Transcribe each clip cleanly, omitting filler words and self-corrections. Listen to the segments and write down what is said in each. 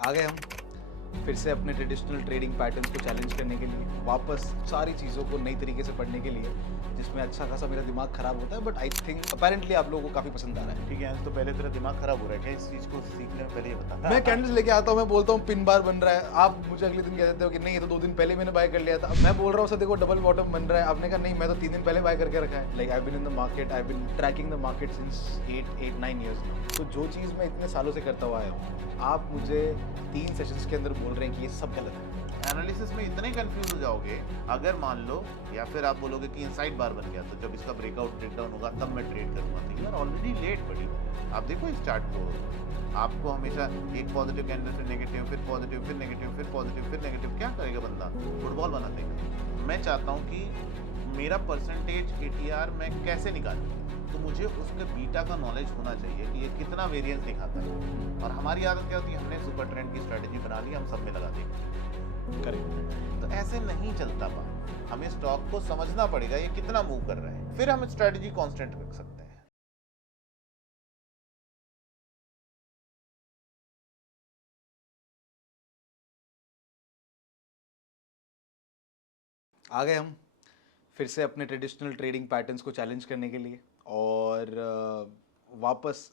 आ गए हम फिर से अपने ट्रेडिशनल ट्रेडिंग पैटर्न्स को चैलेंज करने के लिए, वापस सारी चीज़ों को नई तरीके से पढ़ने के लिए, जिसमें अच्छा खासा मेरा दिमाग खराब होता है, बट आई थिंक अपेरेंटली आप लोगों को काफ़ी पसंद आ रहा है। ठीक है अंश, तो पहले तेरा दिमाग खराब हो रहा है क्या इस चीज को सीखने में? पहले ये बता। मैं कैंडल्स लेके आता हूँ, मैं बोलता हूँ पिन बार बन रहा है, आप मुझे अगले दिन कह देते हो कि नहीं ये तो 2 दिन पहले मैंने बाय कर लिया था। मैं बोल रहा हूँ सर देखो डबल बॉटम बन रहा है, आपने कहा नहीं मैं तो 3 दिन पहले बाय करके रखा है। Like I been in the market, I been tracking the market since 8 9 years now. तो जो चीज़ मैं इतने सालों से करता हुआ आया हूँ, आप मुझे 3 सेशंस के अंदर बोल रहे हैं कि ये सब गलत है। एनालिसिस में इतने कंफ्यूज हो जाओगे अगर मान लो, या फिर आप बोलोगे कि इनसाइड बार बन गया, तो जब इसका ब्रेकआउट ब्रेकडाउन होगा तब मैं ट्रेड करूंगा। तो यू आर ऑलरेडी लेट बड़ी। आप देखो इस चार्ट को, आपको हमेशा एक पॉजिटिव कैंडल, फिर नेगेटिव, फिर पॉजिटिव, फिर नेगेटिव, फिर पॉजिटिव, फिर नेगेटिव। क्या करेगा बंदा? फुटबॉल बना देगा। मैं चाहता हूँ कि मेरा परसेंटेज एटीआर मैं कैसे निकालूँ, तो मुझे उसके बीटा का नॉलेज होना चाहिए कि ये कितना वेरिएंस दिखाता है। और हमारी आदत क्या होती है, हमने सुपर ट्रेंड की स्ट्रेटेजी बना ली, हम सब में लगा देंगे। करेक्ट। तो ऐसे नहीं चलता बात। हमें स्टॉक को समझना पड़ेगा ये कितना मूव कर रहा है, फिर हम स्ट्रेटेजी कांस्टेंट रख सकते हैं। आ गए हम फिर से अपने ट्रेडिशनल ट्रेडिंग पैटर्न्स को चैलेंज करने के लिए, और वापस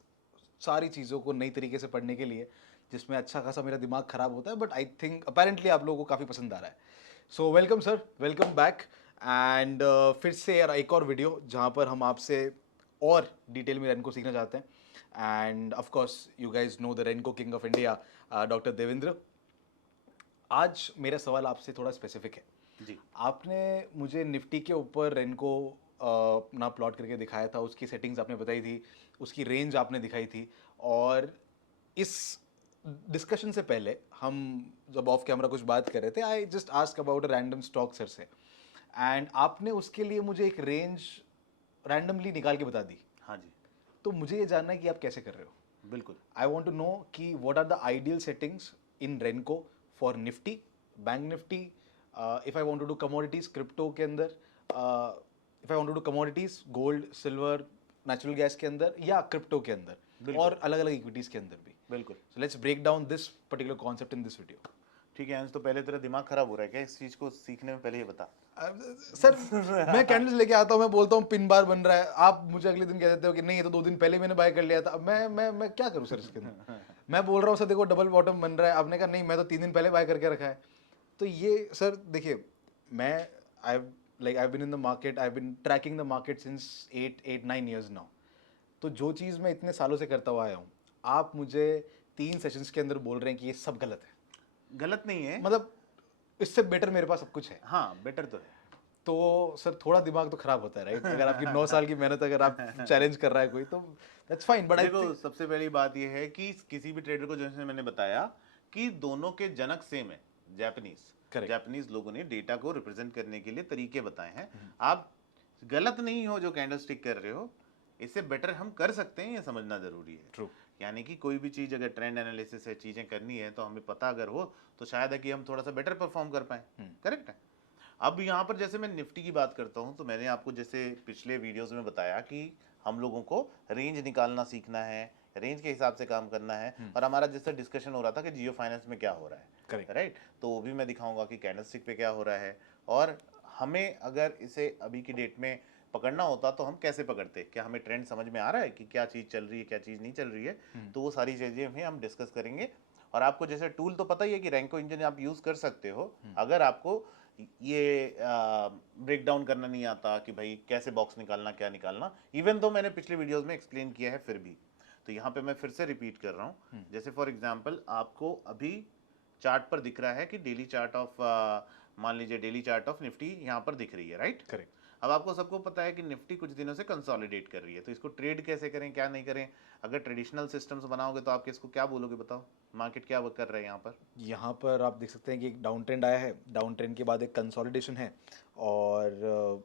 सारी चीज़ों को नई तरीके से पढ़ने के लिए, जिसमें अच्छा खासा मेरा दिमाग खराब होता है, बट आई थिंक अपेरेंटली आप लोगों को काफ़ी पसंद आ रहा है। So welcome sir, welcome back. And फिर से यार एक और वीडियो जहाँ पर हम आपसे और डिटेल में रेनको सीखना चाहते हैं। And of course you guys know the Renko king of India, doctor Devendra. आज मेरा सवाल आपसे थोड़ा स्पेसिफिक है। जी। आपने मुझे निफ्टी के ऊपर रेनको अपना प्लॉट करके दिखाया था, उसकी सेटिंग्स आपने बताई थी, उसकी रेंज आपने दिखाई थी। और इस डिस्कशन से पहले हम जब ऑफ कैमरा कुछ बात कर रहे थे, I just ask about a random stock sir से, एंड आपने उसके लिए मुझे एक रेंज रैंडमली निकाल के बता दी। हाँ जी, तो मुझे ये जानना है कि आप कैसे कर रहे हो। बिल्कुल। आई वॉन्ट टू नो कि what are the ideal settings in Renko for Nifty, bank Nifty, if I want to do commodities crypto के अंदर, if I want to do commodities gold silver natural gas के अंदर, या crypto के अंदर, बिल्कुल और अलग अलग इक्विटीज के अंदर भी। बिल्कुल। So let's break down this particular concept in this video. ठीक है अंश, तो पहले तेरा दिमाग खराब हो रहा है क्या इस चीज को सीखने में? पहले ये बता। सर मैं कैंडल्स लेके आता हूँ, मैं बोलता हूँ पिन बार बन रहा है, आप मुझे अगले दिन कह देते हो कि नहीं ये तो 2 दिन पहले मैंने बाय कर लिया था। अब मैं क्या करूँ सर इसके अंदर। मैं बोल रहा हूँ सर देखो डबल बॉटम बन रहा है, आपने कहा नहीं मैं तो 3 दिन पहले बाय करके रखा है। तो ये सर देखिए, मैं I been in the market, I been tracking the market since 8 8 9 years now. तो जो चीज़ मैं इतने सालों से करता हुआ आया हूँ, आप मुझे 3 सेशंस के अंदर बोल रहे हैं कि ये सब गलत है। गलत नहीं है। मतलब इससे बेटर मेरे पास सब कुछ है। हाँ, बेटर तो है। तो सर थोड़ा दिमाग तो खराब होता है राइट, अगर आपकी 9 साल की मेहनत अगर आप चैलेंज कर रहा है कोई, तो दैट्स फाइन, बट आई देखो, थिंक सबसे पहली बात यह है कि किसी भी ट्रेडर को, जैसे मैंने बताया कि दोनों के जनक सेम है, जापानीज। करेक्ट। जापानीज लोगों ने डेटा को रिप्रेजेंट करने के लिए तरीके बताए हैं। आप गलत नहीं हो जो कैंडल स्टिक कर रहे हो, इससे बेटर हम कर सकते हैं, ये समझना जरूरी है। ट्रू। यानी कि कोई भी चीज़ अगर ट्रेंड एनालिसिस है, चीज़ें करनी है, तो हमें पता अगर हो तो शायद है कि हम थोड़ा सा बेटर परफॉर्म कर पाए। करेक्ट है। अब यहाँ पर जैसे मैं निफ्टी की बात करता हूँ, तो मैंने आपको जैसे पिछले वीडियोस में बताया कि हम लोगों को रेंज निकालना सीखना है, रेंज के हिसाब से काम करना है। और हमारा जैसा डिस्कशन हो रहा था कि जियो फाइनेंस में क्या हो रहा है, करेक्ट। राइट, तो वो भी मैं दिखाऊंगा कि कैंडलस्टिक पे क्या हो रहा है। और हमें अगर इसे अभी की डेट में पकड़ना होता तो हम कैसे पकड़ते, क्या हमें ट्रेंड समझ में आ रहा है कि क्या चीज़ चल रही है, क्या चीज़ नहीं चल रही है। तो वो सारी चीज़ें भी हम डिस्कस करेंगे। और आपको जैसे टूल तो पता ही है कि रैंको इंजन आप यूज़ कर सकते हो। अगर आपको ये ब्रेक डाउन करना नहीं आता कि भाई कैसे बॉक्स निकालना, क्या निकालना, इवन तो मैंने पिछले वीडियोस में एक्सप्लेन किया है, फिर भी तो यहाँ पे मैं फिर से रिपीट कर रहा हूँ। जैसे फॉर एग्जांपल आपको अभी चार्ट पर दिख रहा है कि डेली चार्ट ऑफ, मान लीजिए डेली चार्ट ऑफ निफ्टी यहाँ पर दिख रही है, राइट। करेक्ट। अब आपको सबको पता है कि निफ्टी कुछ दिनों से कंसोलिडेट कर रही है, तो इसको ट्रेड कैसे करें, क्या नहीं करें। अगर ट्रेडिशनल सिस्टम्स बनाओगे तो आप इसको क्या बोलोगे, बताओ मार्केट क्या कर रहा है यहाँ पर। यहाँ पर आप देख सकते हैं कि एक डाउन ट्रेंड आया है, डाउन ट्रेंड के बाद एक कंसोलिडेशन है, और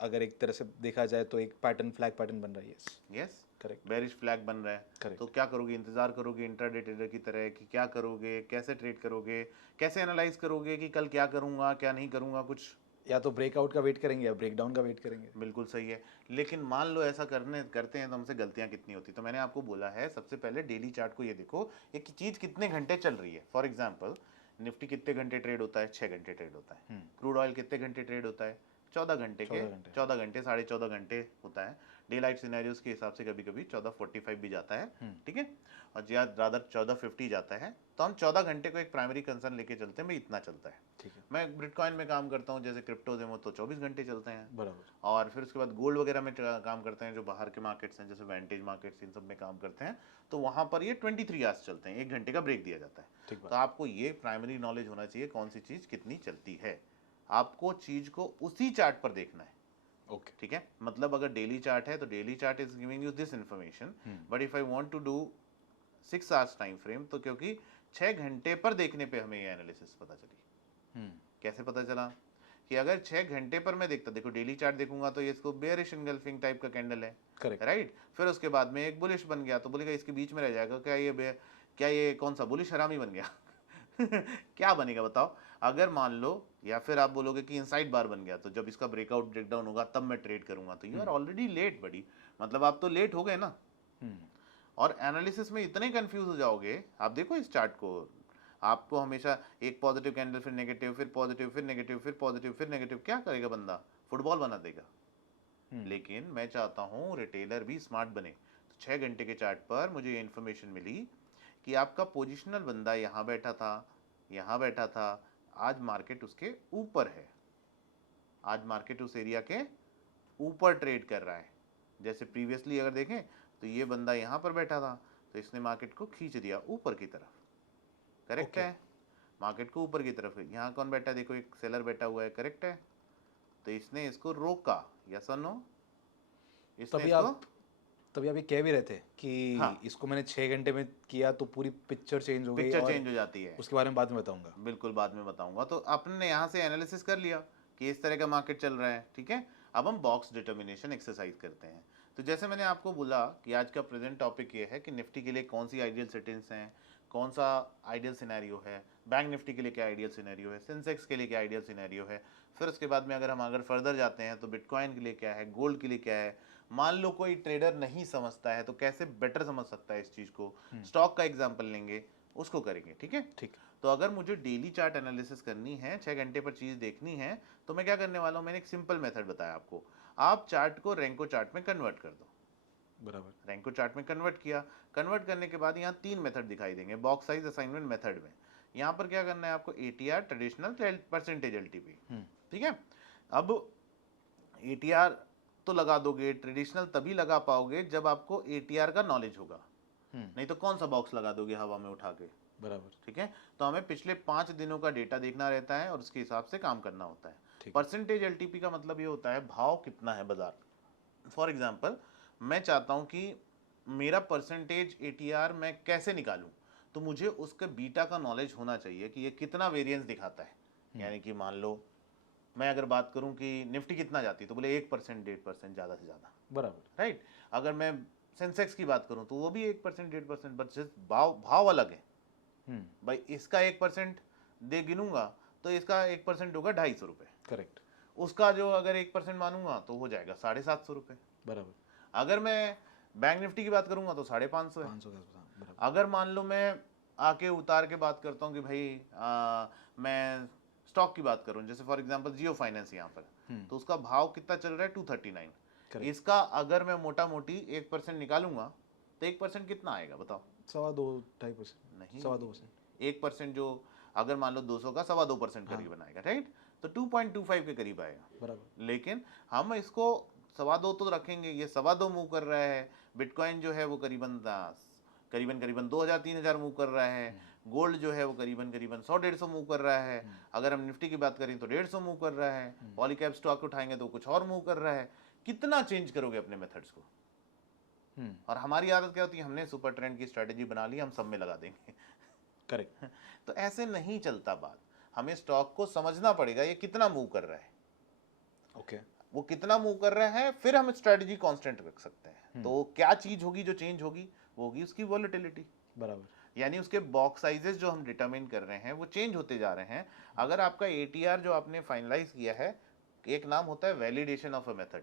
अगर एक तरह से देखा जाए तो एक पैटर्न, फ्लैग पैटर्न बन रहा है। Yes. Yes, correct. Bearish flag बन रहा है। तो करेक्ट। क्या करोगे, इंतजार करोगे इंट्राडे ट्रेडर की तरह कि क्या करोगे, कैसे ट्रेड करोगे, कैसे एनालाइज करोगे कि कल क्या करूंगा क्या नहीं करूंगा, कुछ या तो ब्रेकआउट का वेट करेंगे या ब्रेकडाउन का वेट करेंगे। बिल्कुल सही है। लेकिन मान लो ऐसा करते हैं तो हमसे गलतियां कितनी होती, तो मैंने आपको बोला है सबसे पहले डेली चार्ट को ये देखो ये चीज कितने घंटे चल रही है। फॉर एग्जांपल निफ्टी कितने घंटे ट्रेड होता है, 6 घंटे ट्रेड होता है। क्रूड ऑयल कितने घंटे ट्रेड होता है, 14 घंटे के 14 घंटे 14.5 घंटे होता है। डे लाइट सिनेरियोज के हिसाब से कभी कभी 14:45 भी जाता है, ठीक है, और ज्यादा 14:50 जाता है। तो हम 14 घंटे को एक प्राइमरी कंसर्न लेके चलते हैं, भाई इतना चलता है। ठीक है, मैं बिटकॉइन में काम करता हूँ, जैसे क्रिप्टोज में तो 24 घंटे चलते हैं। बराबर। और फिर उसके बाद गोल्ड वगैरह में काम करते हैं, जो बाहर के मार्केट्स हैं जैसे वेंटेज मार्केट्स, इन सब में काम करते हैं, तो वहाँ पर ये 23 आवर्स चलते हैं, 1 घंटे का ब्रेक दिया जाता है। ठीक तो बात। आपको ये प्राइमरी नॉलेज होना चाहिए कौन सी चीज़ कितनी चलती है। आपको चीज़ को उसी चार्ट पर देखना है, ओके। ठीक है। मतलब अगर डेली चार्ट है तो daily chart is giving you this information, but if I want to do 6 hours time frame, तो क्योंकि 6 घंटे पर देखने पे हमें ये एनालिसिस पता चली। कैसे पता चला कि अगर 6 घंटे पर मैं देखता, देखो डेली चार्ट देखूंगा तो ये इसको बेयरिश इंगल्फिंग टाइप का कैंडल है, करेक्ट। राइट। फिर उसके बाद में एक बुलिश बन गया, तो बोलेगा इसके बीच में रह जाएगा, क्या ये कौन सा बुलिश हरामी बन गया क्या बनेगा बताओ। अगर मान लो, या फिर आप बोलोगे कि इनसाइड बार बन गया, तो जब इसका ब्रेकआउट ब्रेकडाउन होगा तब मैं ट्रेड करूंगा, तो यू आर ऑलरेडी लेट बड़ी, मतलब आप तो लेट हो गए ना। और एनालिसिस में इतने कंफ्यूज हो जाओगे। आप देखो इस चार्ट को, आपको हमेशा एक पॉजिटिव कैंडल, फिर नेगेटिव, फिर पॉजिटिव, फिर नेगेटिव, फिर पॉजिटिव, फिर नेगेटिव, क्या करेगा बंदा, फुटबॉल बना देगा। लेकिन मैं चाहता हूं रिटेलर भी स्मार्ट बने। तो 6 घंटे के चार्ट पर मुझे ये इन्फॉर्मेशन मिली कि आपका पोजिशनल बंदा यहाँ बैठा था, यहाँ बैठा था, आज मार्केट उसके ऊपर है, आज मार्केट उस एरिया के ऊपर ट्रेड कर रहा है। जैसे प्रीवियसली अगर देखें तो ये बंदा यहाँ पर बैठा था, तो इसने मार्केट को खींच दिया ऊपर की तरफ, करेक्ट है, मार्केट को ऊपर की तरफ। यहाँ कौन बैठा है, देखो एक सेलर बैठा हुआ है, करेक्ट है, तो इसने इसको रोका, यस और नो, इसने इसको, तभी आप ये कह भी रहे थे कि हाँ, इसको मैंने 6 घंटे में किया तो पूरी पिक्चर चेंज हो गई, पिक्चर और चेंज हो जाती है। उसके बारे में बाद में बताऊंगा। बिल्कुल बाद में बताऊंगा। तो आपने यहाँ से एनालिसिस कर लिया कि इस तरह का मार्केट चल रहा है, ठीक है। अब हम बॉक्स डिटर्मिनेशन एक्सरसाइज करते हैं। तो जैसे मैंने आपको बोला कि आज का प्रेजेंट टॉपिक ये है कि निफ्टी के लिए कौन सी आइडियल सेटिंग्स हैं, कौन सा आइडियल सिनेरियो है, बैंक निफ्टी के लिए क्या आइडियल सिनेरियो है, सेंसेक्स के लिए क्या आइडियल सिनेरियो है। फिर उसके बाद में अगर हम फर्दर जाते हैं तो बिटकॉइन के लिए क्या है, गोल्ड के लिए क्या है। मान लो कोई ट्रेडर नहीं समझता है तो कैसे बेटर समझ सकता है इस चीज़ को, स्टॉक का एग्जाम्पल लेंगे, उसको करेंगे, ठीक है। ठीक। तो अगर मुझे डेली चार्ट एनालिसिस करनी है, 6 घंटे पर चीज़ देखनी है, तो मैं क्या करने वाला हूँ, मैंने एक सिंपल मेथड बताया आपको। आप चार्ट को रैंको चार्ट में कन्वर्ट कर दो, बराबर। रैंको चार्ट में कन्वर्ट किया। कन्वर्ट करने के बाद यहाँ 3 मेथड दिखाई देंगे बॉक्स साइज असाइनमेंट मेथड में। यहाँ पर क्या करना है आपको, एटीआर, ट्रेडिशनल, परसेंटेज एलटीपी, ठीक है। अब एटीआर तो लगा दोगे, ट्रेडिशनल तभी लगा पाओगे जब आपको एटीआर का नॉलेज होगा, नहीं तो कौन सा बॉक्स लगा दोगे हवा में उठा के, बराबर। ठीक है। तो हमें पिछले 5 दिनों का डेटा देखना रहता है और उसके हिसाब से काम करना होता है। ठीक। परसेंटेज एलटीपी का मतलब ये होता है भाव कितना है बाजार। फॉर एग्जांपल मैं चाहता हूं कि मेरा परसेंटेज एटीआर मैं कैसे निकालूं, तो मुझे उसके बीटा का नॉलेज होना चाहिए कि ये कितना वेरिएंस दिखाता है। यानी कि मान लो मैं अगर बात करूं कि निफ्टी कितना जाती है, तो बोले 1%, 1.5% ज़्यादा से ज़्यादा, बराबर। राइट। अगर मैं सेंसेक्स की बात करूं तो वो भी 1%, 1.5%, बट भाव भाव अलग है। भाई इसका 1% दे गिनूंगा तो इसका 1% होगा 250 रुपये, करेक्ट। उसका जो अगर 1% मानूंगा तो हो जाएगा 750 रुपये। बराबर। अगर मैं बैंक निफ्टी की बात करूंगा तो 550 है। 500 का, बराबर। अगर मान लो मैं आके उतार के बात करता हूँ कि भाई मैं स्टॉक की बात करूँ, जैसे फॉर एग्जांपल जियो फाइनेंस यहाँ पर, तो उसका भाव कितना चल रहा है, 239। इसका अगर मैं मोटा मोटी 1% निकालूंगा तो 1% कितना आएगा बताओ, 2.5 2.5%, नहीं 2.5%। 1% जो अगर मान लो 200 का 2.25% करीब बनाएगा, राइट। तो 2.25 के करीब आएगा, बराबर। लेकिन हम इसको 2.25 तो रखेंगे, ये 2.25 मूव कर रहा है। बिटकॉइन जो है वो करीबन करीबन 2000-3000 मूव कर रहा है। गोल्ड जो है वो करीबन 100-150 मूव कर रहा है। अगर हम निफ्टी की बात करें तो 150 मूव कर रहा है। पॉलीकैप स्टॉक उठाएंगे तो कुछ और मूव कर रहा है। कितना चेंज करोगे अपने मेथड्स को। और हमारी आदत क्या होती है, हमने सुपर ट्रेंड की स्ट्रेटेजी बना ली, हम सब में लगा देंगे, करेक्ट। तो ऐसे नहीं चलता बात। हमें स्टॉक को समझना पड़ेगा ये कितना मूव कर रहा है, ओके। वो कितना मूव कर रहा है, फिर हम स्ट्रेटजी कांस्टेंट रख सकते हैं। तो क्या चीज होगी जो चेंज होगी, वो होगी उसकी वॉलेटिलिटी, बराबर। यानी उसके बॉक्स साइजेस जो हम डिटरमिन कर रहे हैं वो चेंज होते जा रहे हैं। अगर आपका एटीआर जो आपने फाइनलाइज किया है एक नाम होता है वैलिडेशन ऑफ अ मेथड,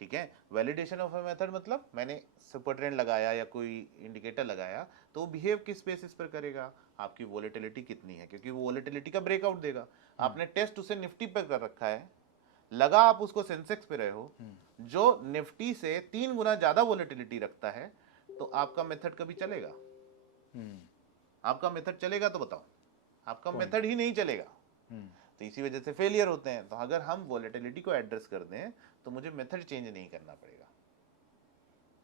ठीक है। वैलिडेशन ऑफ अ मेथड मतलब मैंने सुपर ट्रेंड लगाया या कोई इंडिकेटर लगाया तो वो बिहेव किस बेसिस पर करेगा, आपकी वोलेटिलिटी कितनी है, क्योंकि वो वोलेटिलिटी का ब्रेकआउट देगा। आपने टेस्ट उसे निफ्टी पर कर रखा है, लगा आप उसको सेंसेक्स पे रहे हो जो निफ्टी से 3 गुना ज्यादा वोलेटिलिटी रखता है, तो आपका मेथड कभी चलेगा? आपका मेथड चलेगा तो बताओ, आपका मेथड ही नहीं चलेगा। तो इसी वजह से फेलियर होते हैं। तो अगर हम वोलेटिलिटी को एड्रेस कर दें तो मुझे मेथड चेंज नहीं करना पड़ेगा,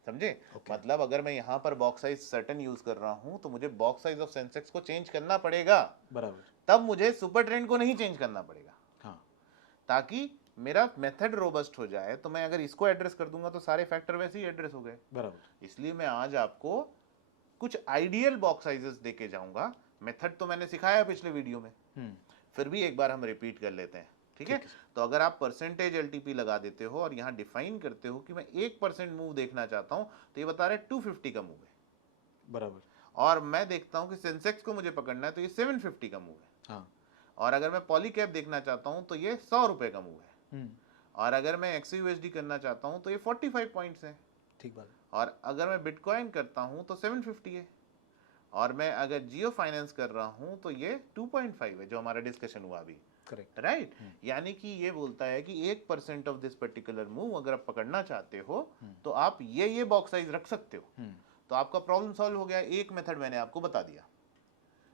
समझे? मतलब अगर मैं यहाँ पर बॉक्स साइज सर्टेन यूज कर रहा हूं तो मुझे बॉक्स साइज ऑफ सेंसेक्स को चेंज करना पड़ेगा, बराबर। तब मुझे सुपर ट्रेंड को नहीं चेंज करना पड़ेगा। हाँ, ताकि मेरा मेथड रोबस्ट हो जाए। तो मैं अगर इसको एड्रेस कर दूंगा तो सारे फैक्टर वैसे ही एड्रेस हो गए। बराबर। इसलिए मैं आज आपको कुछ आइडियल बॉक्स साइजेस देके जाऊंगा। मेथड तो मैंने सिखाया पिछले वीडियो में, फिर भी एक बार हम रिपीट कर लेते हैं, ठीक है? तो अगर आप परसेंटेज एलटीपी लगा देते हो और यहाँ डिफाइन करते हो कि मैं 1% मूव देखना चाहता हूं, तो ये बता रहे 250 का मूव है, बराबर। और मैं देखता हूं कि सेंसेक्स को मुझे पकड़ना है तो ये 750 का मूव है। हाँ, और अगर मैं पॉलीकैप देखना चाहता हूं तो ये 100 रुपए का मूव है। और अगर मैं एक्सयूएसडी करना चाहता हूं तो ये 45 पॉइंट्स है। ठीक बात। और अगर मैं बिटकॉइन करता हूं तो 750 है। और मैं अगर जियो फाइनेंस कर रहा हूं तो ये 2.5 है, जो हमारा डिस्कशन हुआ अभी, करेक्ट। राइट? यानी कि ये बोलता है कि 1% ऑफ दिस पर्टिकुलर मूव अगर आप पकड़ना चाहते हो तो आप ये बॉक्स साइज रख सकते हो। तो आपका प्रॉब्लम सॉल्व हो गया। एक मेथड मैंने आपको बता दिया,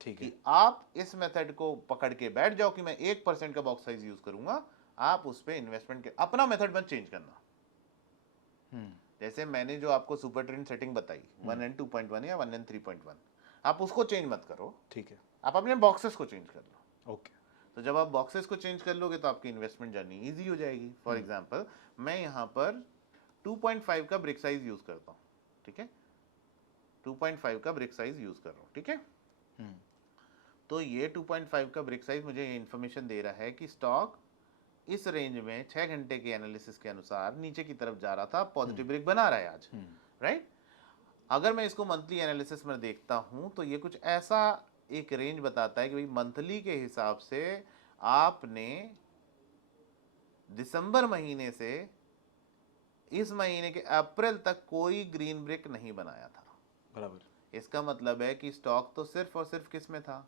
ठीक है। कि आप इस मेथड को पकड़ के बैठ जाओ कि मैं 1% का बॉक्स साइज यूज करूंगा। आप उस पर इन्वेस्टमेंट के अपना मेथड मत चेंज करना। जैसे मैंने जो आपको सुपर ट्रेंड सेटिंग बताई 1 and 2.1 या 1 and 3.1, आप उसको चेंज मत करो, ठीक है। आप अपने बॉक्सेस को चेंज कर लो। ओके। तो जब आप बॉक्सेस को चेंज कर लोगे तो आपकी इन्वेस्टमेंट जर्नी इजी हो जाएगी। फॉर एग्जांपल मैं यहाँ पर 2.5 का ब्रिक साइज यूज करता हूँ, ठीक है? 2.5 का ब्रिक साइज यूज कर रहा हूँ, ठीक है? तो ये 2.5 का ब्रिक साइज मुझे ये इन्फॉर्मेशन दे रहा है कि स्टॉक इस रेंज में 6 घंटे के एनालिसिस के अनुसार नीचे की तरफ जा रहा था, पॉजिटिव ब्रेक बना रहा है आज, राइट? अगर मैं इसको मंथली एनालिसिस में देखता हूं तो ये कुछ ऐसा एक रेंज बताता है कि भाई मंथली के हिसाब से आपने दिसंबर महीने से इस महीने के अप्रैल तक कोई ग्रीन ब्रेक नहीं बनाया था। बराबर। इसका मतलब है कि स्टॉक तो सिर्फ और सिर्फ किस में था?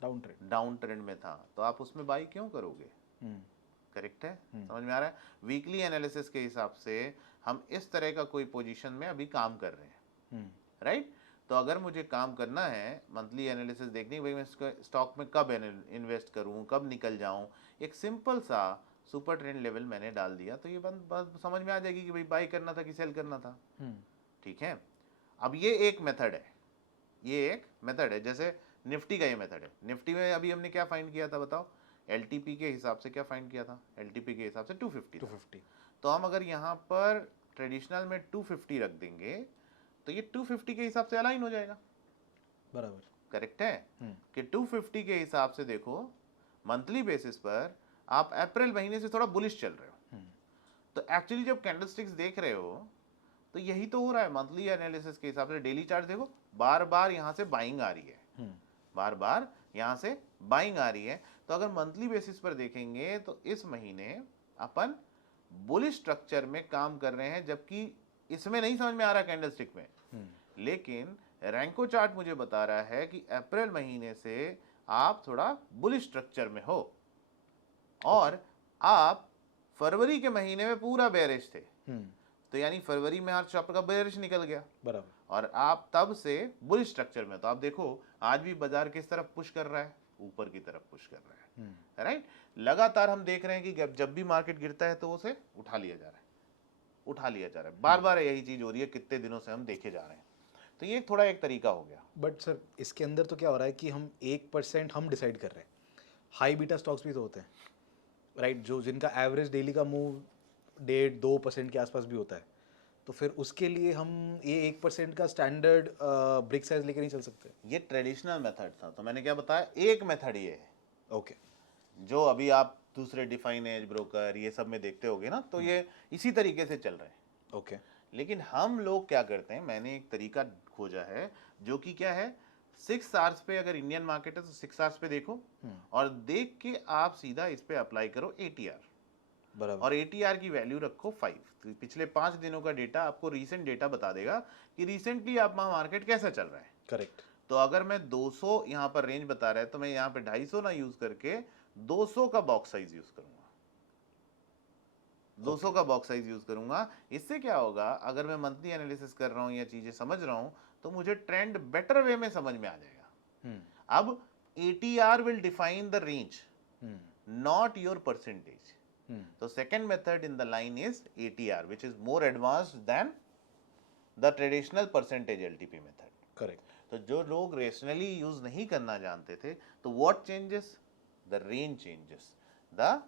Down trend. डाउन ट्रेंड में था। तो आप उसमें बाई क्यों करोगे? करेक्ट है? समझ में आ रहा है? वीकली एनालिसिस के हिसाब से हम इस तरह का कोई पोजीशन में अभी काम कर रहे हैं, राइट? तो अगर मुझे काम करना है मंथली एनालिसिस देखनी, भाई मैं स्टॉक में कब इन्वेस्ट करूं, कब निकल जाऊं, एक सिंपल सा सुपर ट्रेंड लेवल मैंने डाल दिया तो ये बात समझ में आ जाएगी कि भाई बाई करना था कि सेल करना था, ठीक है? अब ये एक मेथड है, ये एक मेथड है। जैसे निफ्टी का ये मेथड है। निफ्टी में अभी हमने क्या फाइंड किया था बताओ? एलटीपी के हिसाब से क्या फाइंड किया था? एलटीपी के हिसाब से 250 था। तो हम अगर यहाँ पर ट्रेडिशनल में 250 रख देंगे तो ये 250 के हिसाब से अलाइन हो जाएगा। बराबर। करेक्ट है? कि 250 के हिसाब से देखो मंथली बेसिस पर आप अप्रैल महीने से थोड़ा बुलिश चल रहे हो। तो एक्चुअली जब कैंडलस्टिक्स देख रहे हो तो यही तो हो रहा है। मंथली एनालिसिस के हिसाब से डेली चार्ट देखो, बार बार यहाँ से बाइंग आ रही है, बार बार यहाँ से बाइंग आ रही है। तो अगर मंथली बेसिस पर देखेंगे तो इस महीने अपन बुलिश स्ट्रक्चर में काम कर रहे हैं, जबकि इसमें नहीं समझ में आ रहा कैंडलस्टिक में, लेकिन रैंको चार्ट मुझे बता रहा है कि अप्रैल महीने से आप थोड़ा बुलिश स्ट्रक्चर में हो और आप फरवरी के महीने में पूरा बेरिश थे। तो यानी फरवरी में हर चैप्टर का बेरिश निकल गया, बराबर, और आप तब से बुल स्ट्रक्चर में। तो आप देखो आज भी बाजार किस तरफ पुश कर रहा है? ऊपर की तरफ पुश कर रहा है, राइट? लगातार हम देख रहे हैं कि जब भी मार्केट गिरता है तो उसे उठा लिया जा रहा है, उठा लिया जा रहा है। बार बार यही चीज हो रही है, कितने दिनों से हम देखे जा रहे हैं। तो ये थोड़ा एक तरीका हो गया। बट सर इसके अंदर तो क्या हो रहा है कि हम 1% हम डिसाइड कर रहे हैं। हाई बीटा स्टॉक्स भी तो होते हैं, राइट? जो जिनका एवरेज डेली का मूव 1.5-2% के आसपास भी होता है। तो फिर उसके लिए हम ये 1% का स्टैंडर्ड ब्रिक साइज लेके नहीं चल सकते। ये ट्रेडिशनल मेथड था। तो मैंने क्या बताया? एक मेथड ये है, ओके, जो अभी आप दूसरे डिफाइन एज ब्रोकर ये सब में देखते होगे ना, तो ये इसी तरीके से चल रहे हैं। ओके। लेकिन हम लोग क्या करते हैं, मैंने एक तरीका खोजा है जो कि क्या है, 6 आवर्स पे, अगर इंडियन मार्केट है तो 6 आवर्स पे देखो और देख के आप सीधा इस पे अप्लाई करो ATR। बराबर। और एटीआर की वैल्यू रखो 5। तो पिछले 5 दिनों का डेटा आपको रीसेंट डेटा बता देगा कि रिसेंटली आप मार्केट कैसा चल रहा है। करेक्ट। तो अगर मैं 200 यहाँ पर रेंज बता रहा है तो मैं यहाँ पे 250 ना यूज करके 200 का बॉक्स साइज यूज करूंगा। 200 का बॉक्स साइज यूज करूंगा। इससे क्या होगा, अगर मैं मंथली एनालिसिस कर रहा हूँ या चीजें समझ रहा हूँ तो मुझे ट्रेंड बेटर वे में समझ में आ जाएगा। अब ATR will define the range, not your percentage. तो second method in the line is ATR which is more advanced than the traditional percentage LTP method. Correct. तो जो लोग रेशनली यूज नहीं करना जानते थे, तो what changes, the range changes, the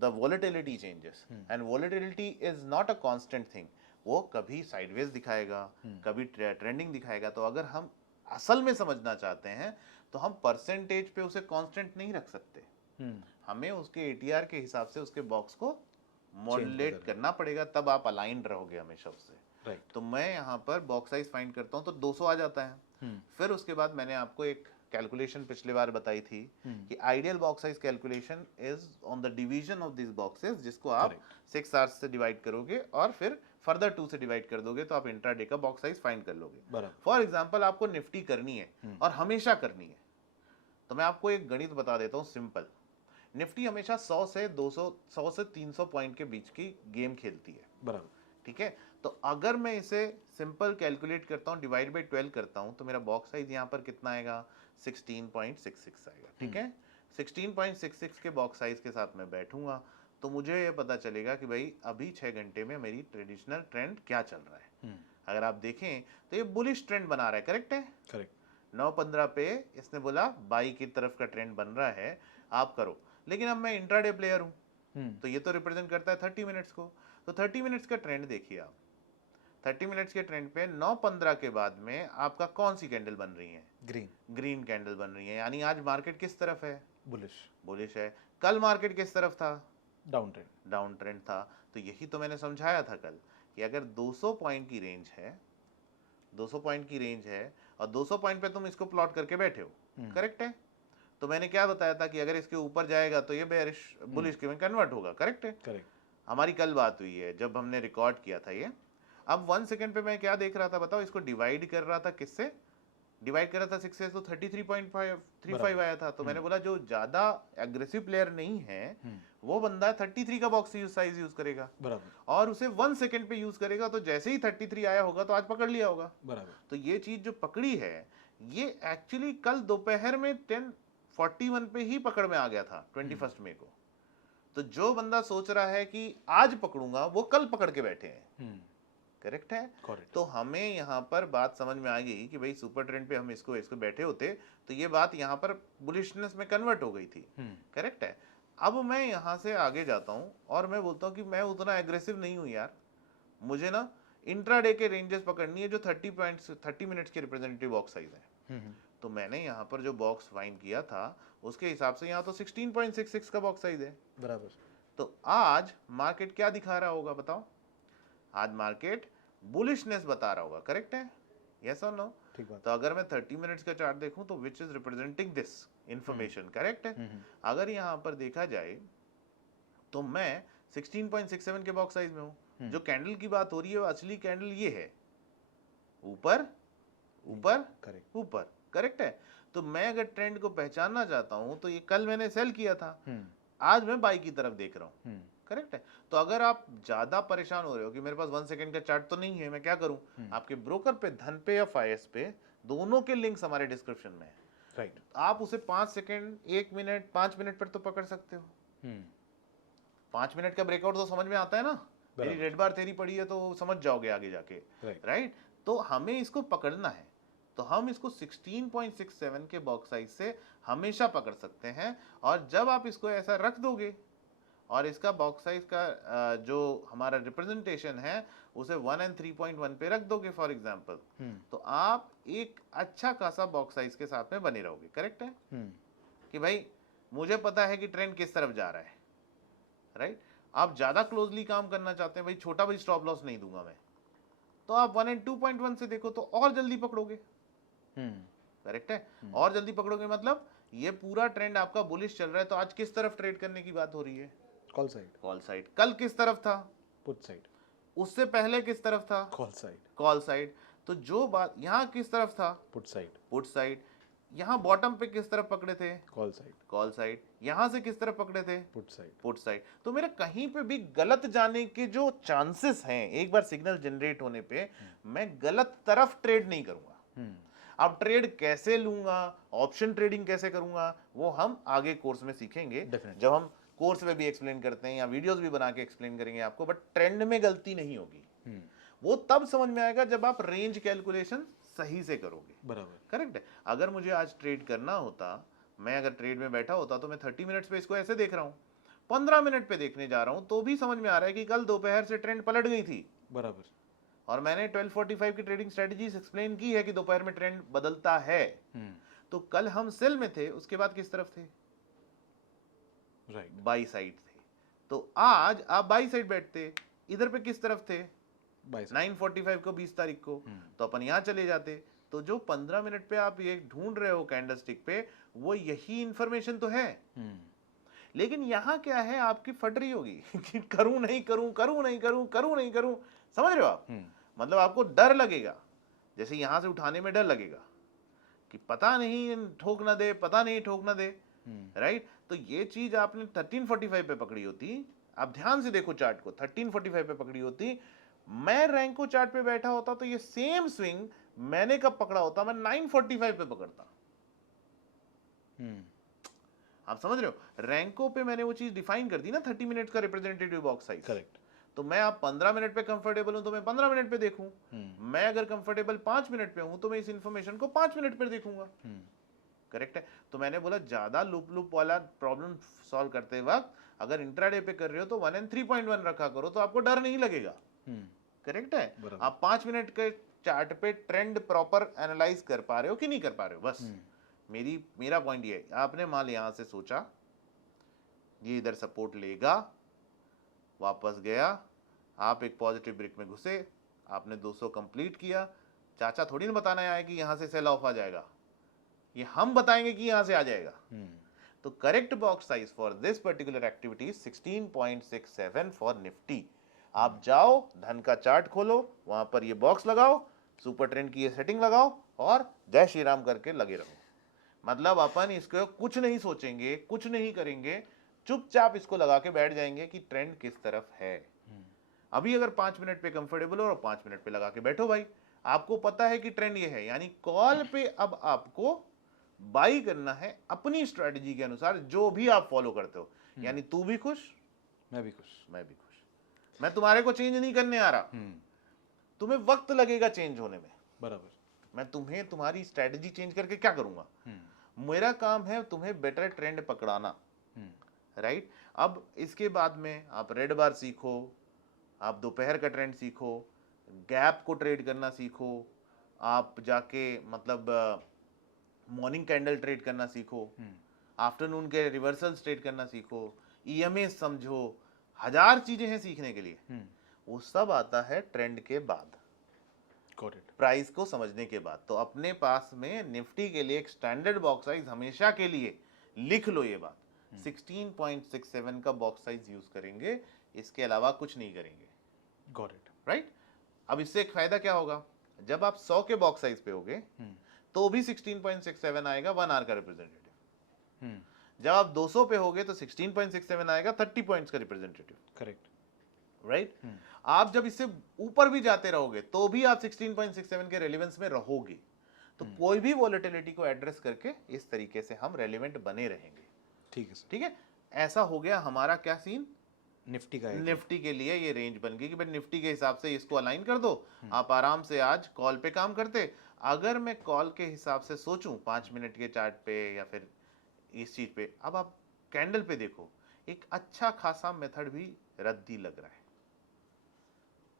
the volatility changes, and volatility is not a constant thing। वो कभी साइडवेज दिखाएगा, कभी ट्रेंडिंग दिखाएगा। तो अगर हम असल में समझना चाहते हैं तो हम परसेंटेज पे उसे कांस्टेंट नहीं रख सकते। हमें उसके एटीआर के हिसाब से उसके बॉक्स को मॉड्यूलेट करना पड़ेगा, तब आप अलाइंड रहोगे हमेशा उससे। राइट। तो मैं यहाँ पर बॉक्स साइज फाइंड करता हूँ तो 200 आ जाता है। फिर उसके बाद मैंने आपको एक कैलकुलेशन पिछले बार बताई थी कि ideal box size calculation is on the division of this boxes, जिसको आप 6 आवर्स से डिवाइड करोगे और फिर फर्दर 2 से डिवाइड कर दोगे तो आप इंट्राडे का बॉक्स साइज फाइंड कर लोगे। फॉर एग्जांपल आपको निफ्टी करनी है और हमेशा करनी है, तो मैं आपको एक गणित बता देता हूँ सिंपल। निफ्टी हमेशा 100 से 200, 100 से 300 पॉइंट के बीच की गेम खेलती है। बराबर। ठीक है, तो अगर मैं इसे सिंपल कैलकुलेट करता हूँ, डिवाइड बाई 12 करता हूँ, तो मेरा बॉक्स साइज यहाँ पर कितना आएगा, 16.66 आएगा। ठीक है, 16.66 के बॉक्स साइज के साथ मैं बैठूंगा तो मुझे ये पता चलेगा कि भाई अभी 6 घंटे में मेरी ट्रेडिशनल ट्रेंड क्या चल रहा है। अगर आप देखें तो ये बुलिश ट्रेंड बना रहा है। करेक्ट है। करेक्ट। 9:15 पे इसने बोला बाई की तरफ का ट्रेंड बन रहा है, आप करो। लेकिन अब मैं इंट्राडे प्लेयर हूँ तो ये तो रिप्रेजेंट करता है 30 मिनट्स को। तो 30 मिनट्स का ट्रेंड देखिए आप। 30 मिनट्स के ट्रेंड पे 9:15 के बाद में आपका कौन सी कैंडल बन रही है, ग्रीन कैंडल बन रही है। यानी आज मार्केट किस तरफ है, बुलिश है। कल मार्केट किस तरफ था, डाउन ट्रेंड था। तो यही तो मैंने समझाया था कल कि अगर 200 पॉइंट की रेंज है, 200 पॉइंट की रेंज है और 200 पॉइंट पे तुम इसको प्लॉट करके बैठे हो। करेक्ट है। तो मैंने क्या बताया था कि अगर इसके ऊपर जाएगा तो ये बेरिश बुलिश के में कन्वर्ट होगा। करेक्ट है। करेक्ट। हमारी कल बात हुई है जब हमने रिकॉर्ड किया था ये। अब 1 सेकंड पे मैं क्या देख रहा था बताओ, इसको डिवाइड कर रहा था, किससे डिवाइड कर रहा था, 6 से, तो 33.35 आया था। तो मैंने बोला जो ज्यादा एग्रेसिव प्लेयर नहीं है वो बंदा 33 का बॉक्स साइज यूज करेगा और उसे 1 सेकंड पे यूज करेगा। तो जैसे ही 33 आया होगा तो आज पकड़ लिया होगा। तो ये चीज जो पकड़ी है ये एक्चुअली कल दोपहर में 10:41 पे ही पकड़ में आ गया था 21 मई को। तो जो बंदा सोच रहा है कि आज पकड़ूंगा वो कल पकड़ के बैठे हैं। करेक्ट है। तो हमें यहाँ पर बात समझ में आ गई कि भाई सुपर ट्रेंड पे हम इसको बैठे होते तो ये बात यहाँ पर बुलिशनेस में कन्वर्ट हो गई थी। करेक्ट है। अब मैं यहाँ से आगे जाता हूँ और मैं बोलता हूँ कि मैं उतना एग्रेसिव नहीं हूँ यार, मुझे ना इंट्राडे के रेंजेस पकड़नी है जो 30 मिनट्स के रिप्रेजेंटेटिव बॉक्स साइज है। तो मैंने यहाँ पर जो बॉक्स फाइंड किया था उसके हिसाब से यहाँ तो 16.66 का बॉक्स साइज है। बराबर। तो आज मार्केट क्या दिखा रहा होगा बताओ, आज मार्केट बुलिशनेस बता रहा होगा। करेक्ट है, यस और नो। तो अगर मैं 30 मिनट्स का चार्ट देखूं तो which is representing this information. Correct है। अगर यहाँ पर देखा जाए तो मैं 16.67 के बॉक्स साइज में हूं। जो कैंडल की बात हो रही है वो असली कैंडल ये है, ऊपर ऊपर ऊपर। करेक्ट है। तो मैं अगर ट्रेंड को पहचानना चाहता हूं तो ये कल मैंने सेल किया था, आज मैं बाई की तरफ देख रहा हूं। करेक्ट है। तो अगर आप ज्यादा परेशान हो रहे हो कि मेरे पास 1 सेकंड का चार्ट तो नहीं है, मैं क्या करूं, आपके ब्रोकर पे, धन पे या फाइस पे, दोनों के लिंक्स हमारे डिस्क्रिप्शन में है। राइट। आप उसे 5 सेकंड, 1 मिनट, 5 मिनट पर तो पकड़ सकते हो। 5 मिनट का ब्रेकआउट तो समझ में आता है ना, मेरी रेड बार तेरी पड़ी है तो समझ जाओगे आगे जाके। राइट। तो हमें इसको पकड़ना है तो हम इसको 16.67 के बॉक्स साइज से हमेशा पकड़ सकते हैं। और जब आप इसको ऐसा रख दोगे और इसका बॉक्स साइज का जो हमारा रिप्रेजेंटेशन है उसे 1 और 3.1 पे रख दोगे फॉर एग्जांपल, तो आप एक अच्छा खासा बॉक्स साइज के साथ में बने रहोगे। करेक्ट है। कि भाई मुझे पता है कि ट्रेंड किस तरफ जा रहा है। राइट। आप ज्यादा क्लोजली काम करना चाहते हैं, भाई छोटा भाई स्टॉप लॉस नहीं दूंगा मैं, तो आप 1 और 2.1 से देखो तो और जल्दी पकड़ोगे। करेक्ट है। और जल्दी पकड़ोगे मतलब ये पूरा ट्रेंड आपका बुलिश चल रहा है तो आज किस तरफ ट्रेड करने की बात हो रही है, कॉल साइड, कॉल साइड। कल किस तरफ था? पुट साइड, उससे पहले किस तरफ था? Call side, call side. तो जो बात यहाँ किस तरफ था? Put side, put side. यहाँ बॉटम पे किस तरफ पकड़े थे? Call side, call side. यहाँ से किस तरफ पकड़े थे? Put side. Put side. तो मेरा कहीं पे भी गलत जाने के जो चांसेस हैं, एक बार सिग्नल जनरेट होने पे मैं गलत तरफ ट्रेड नहीं करूंगा। अब ट्रेड कैसे लूंगा, ऑप्शन ट्रेडिंग कैसे करूंगा, वो हम आगे कोर्स में सीखेंगे। Definitely. जब हम कोर्स में भी एक्सप्लेन करते हैं या वीडियोस भी बना के एक्सप्लेन करेंगे आपको, बट ट्रेंड में गलती नहीं होगी। वो तब समझ में आएगा जब आप रेंज कैलकुलेशन सही से करोगे। बराबर। करेक्ट है। अगर मुझे आज ट्रेड करना होता, मैं अगर ट्रेड में बैठा होता तो मैं 30 मिनट्स पे इसको ऐसे देख रहा हूँ, 15 मिनट पे देखने जा रहा हूँ, तो भी समझ में आ रहा है कि कल दोपहर से ट्रेंड पलट गई थी। बराबर। और मैंने 12:45 की ट्रेडिंग स्ट्रेटजीज एक्सप्लेन की है कि दोपहर में ट्रेंड बदलता है। तो कल हम सेल में थे, उसके बाद किस तरफ थे? राइट, बाई साइड थे। तो आज आप बाई साइड बैठते, इधर पे किस तरफ थे? By side. 9:45 को, 20 तारीख को। तो अपन यहाँ चले जाते। तो जो 15 मिनट पे आप ये ढूंढ रहे हो कैंडलस्टिक पे, वो यही इंफॉर्मेशन तो है। लेकिन यहाँ क्या है, आपकी फट रही होगी कि करूं नहीं करूं, करूं नहीं करूं, करूं नहीं करूं। समझ रहे हो आप? मतलब आपको डर लगेगा, जैसे यहां से उठाने में डर लगेगा कि पता नहीं ठोक ना दे, पता नहीं ठोक ना दे। राइट। तो ये चीज आपने 13:45 पे पकड़ी होती, आप ध्यान से देखो चार्ट को, 13:45 पे पकड़ी होती, मैं रैंको चार्ट पे बैठा होता तो ये सेम स्विंग मैंने कब पकड़ा होता? मैं 9:45 पे पकड़ता। आप समझ रहे हो? रैंको पे मैंने वो चीज डिफाइन कर दी ना, 30 मिनट का रिप्रेजेंटेटिव बॉक्स साइज। करेक्ट। तो मैं आप 15 मिनट पे कंफर्टेबल हूं तो मैं 15 मिनट पे देखूं। मैं अगर कंफर्टेबल 5 मिनट पे हूं तो मैं इस इंफॉर्मेशन को 5 मिनट पे देखूंगा। करेक्ट है। तो मैंने बोला ज्यादा लूप वाला प्रॉब्लम सॉल्व करते वक्त अगर इंट्राडे पे कर रहे हो तो 1 and 3.1 रखा करो, तो आपको डर नहीं लगेगा। करेक्ट है। आप 5 मिनट के चार्ट पे ट्रेंड प्रॉपर एनालाइज कर पा रहे हो कि नहीं कर पा रहे हो, बस मेरा पॉइंट ये है। आपने माल यहां से सोचा ये इधर सपोर्ट लेगा, वापस गया, आप एक पॉजिटिव ब्रेक में घुसे, आपने 200 कंप्लीट किया। चाचा थोड़ी ना बताना है कि यहां से सेल ऑफ आ जाएगा, ये हम बताएंगे कि यहां से आ जाएगा। तो correct box size for this particular activity 16.67 for Nifty. आप जाओ, धन का चार्ट खोलो, वहां पर ये बॉक्स लगाओ, सुपर ट्रेंड की ये सेटिंग लगाओ और जय श्री राम करके लगे रहो। मतलब अपन इसको कुछ नहीं सोचेंगे, कुछ नहीं करेंगे, चुपचाप इसको लगा के बैठ जाएंगे कि ट्रेंड किस तरफ है। अभी अगर 5 मिनट पे कंफर्टेबल हो और 5 मिनट पे लगा के बैठो भाई, आपको पता है कि ट्रेंड ये है, यानी कॉल पे अब आपको बाई करना है अपनी स्ट्रेटजी के अनुसार, जो भी आप फॉलो करते हो। यानी तू भी खुश, मैं भी खुश, मैं भी खुश। मैं तुम्हारे को चेंज नहीं करने आ रहा, तुम्हें वक्त लगेगा चेंज होने में। बराबर। मैं तुम्हें तुम्हारी स्ट्रेटजी चेंज करके क्या करूंगा? मेरा काम है तुम्हें बेटर ट्रेंड पकड़ाना। राइट। अब इसके बाद में आप रेड बार सीखो, आप दोपहर का ट्रेंड सीखो, गैप को ट्रेड करना सीखो, आप जाके मतलब मॉर्निंग कैंडल ट्रेड करना सीखो, आफ्टरनून के रिवर्सल्स ट्रेड करना सीखो, ईएमए समझो, 1000 चीजें हैं सीखने के लिए। वो सब आता है ट्रेंड के बाद, प्राइस को समझने के बाद। तो अपने पास में निफ्टी के लिए एक स्टैंडर्ड बॉक्स साइज हमेशा के लिए लिख लो, ये बात 16.67 का बॉक्स साइज यूज करेंगे, इसके अलावा कुछ नहीं करेंगे। Got it. राइट। अब इससे एक फायदा क्या होगा, जब आप 100 के बॉक्स साइज पे होगे तो भी 16.67 आएगा 1 आवर का रिप्रेजेंटेटिव। जब आप 200 पे होगे तो 16.67 आएगा 30 पॉइंट्स का रिप्रेजेंटेटिव। करेक्ट। राइट। आप जब इससे ऊपर भी जाते रहोगे तो भी आप 16.67 के रेलेवेंस में रहोगे। तो कोई भी वॉलेटिलिटी को एड्रेस करके इस तरीके से हम रेलेवेंट बने रहेंगे। ठीक है सर। ठीक है। ऐसा हो गया हमारा क्या सीन, निफ्टी का। निफ्टी के लिए ये रेंज बन गई कि भाई निफ्टी के हिसाब से इसको अलाइन कर दो। आप आराम से आज कॉल पे काम करते। अगर मैं कॉल के हिसाब से सोचूं 5 मिनट के चार्ट पे या फिर इस चीज पे, अब आप कैंडल पे देखो, एक अच्छा खासा मेथड भी रद्दी लग रहा है।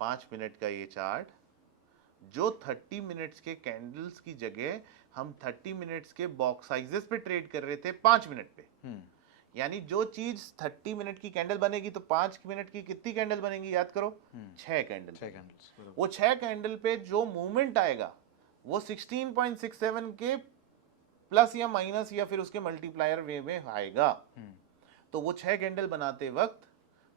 5 मिनट का ये चार्ट, जो 30 मिनट्स के कैंडल्स की जगह हम 30 मिनट्स के बॉक्स साइजेस पे ट्रेड कर रहे थे 5 मिनट पे। यानी जो चीज 30 मिनट की कैंडल बनेगी तो 5 मिनट की कितनी कैंडल बनेगी, याद करो, 6 कैंडल। 6 कैंडल्स। वो 6 कैंडल पे जो मूवमेंट आएगा वो 16.67 के प्लस या माइनस या फिर उसके मल्टीप्लायर वे में आएगा। तो वो 6 कैंडल बनाते वक्त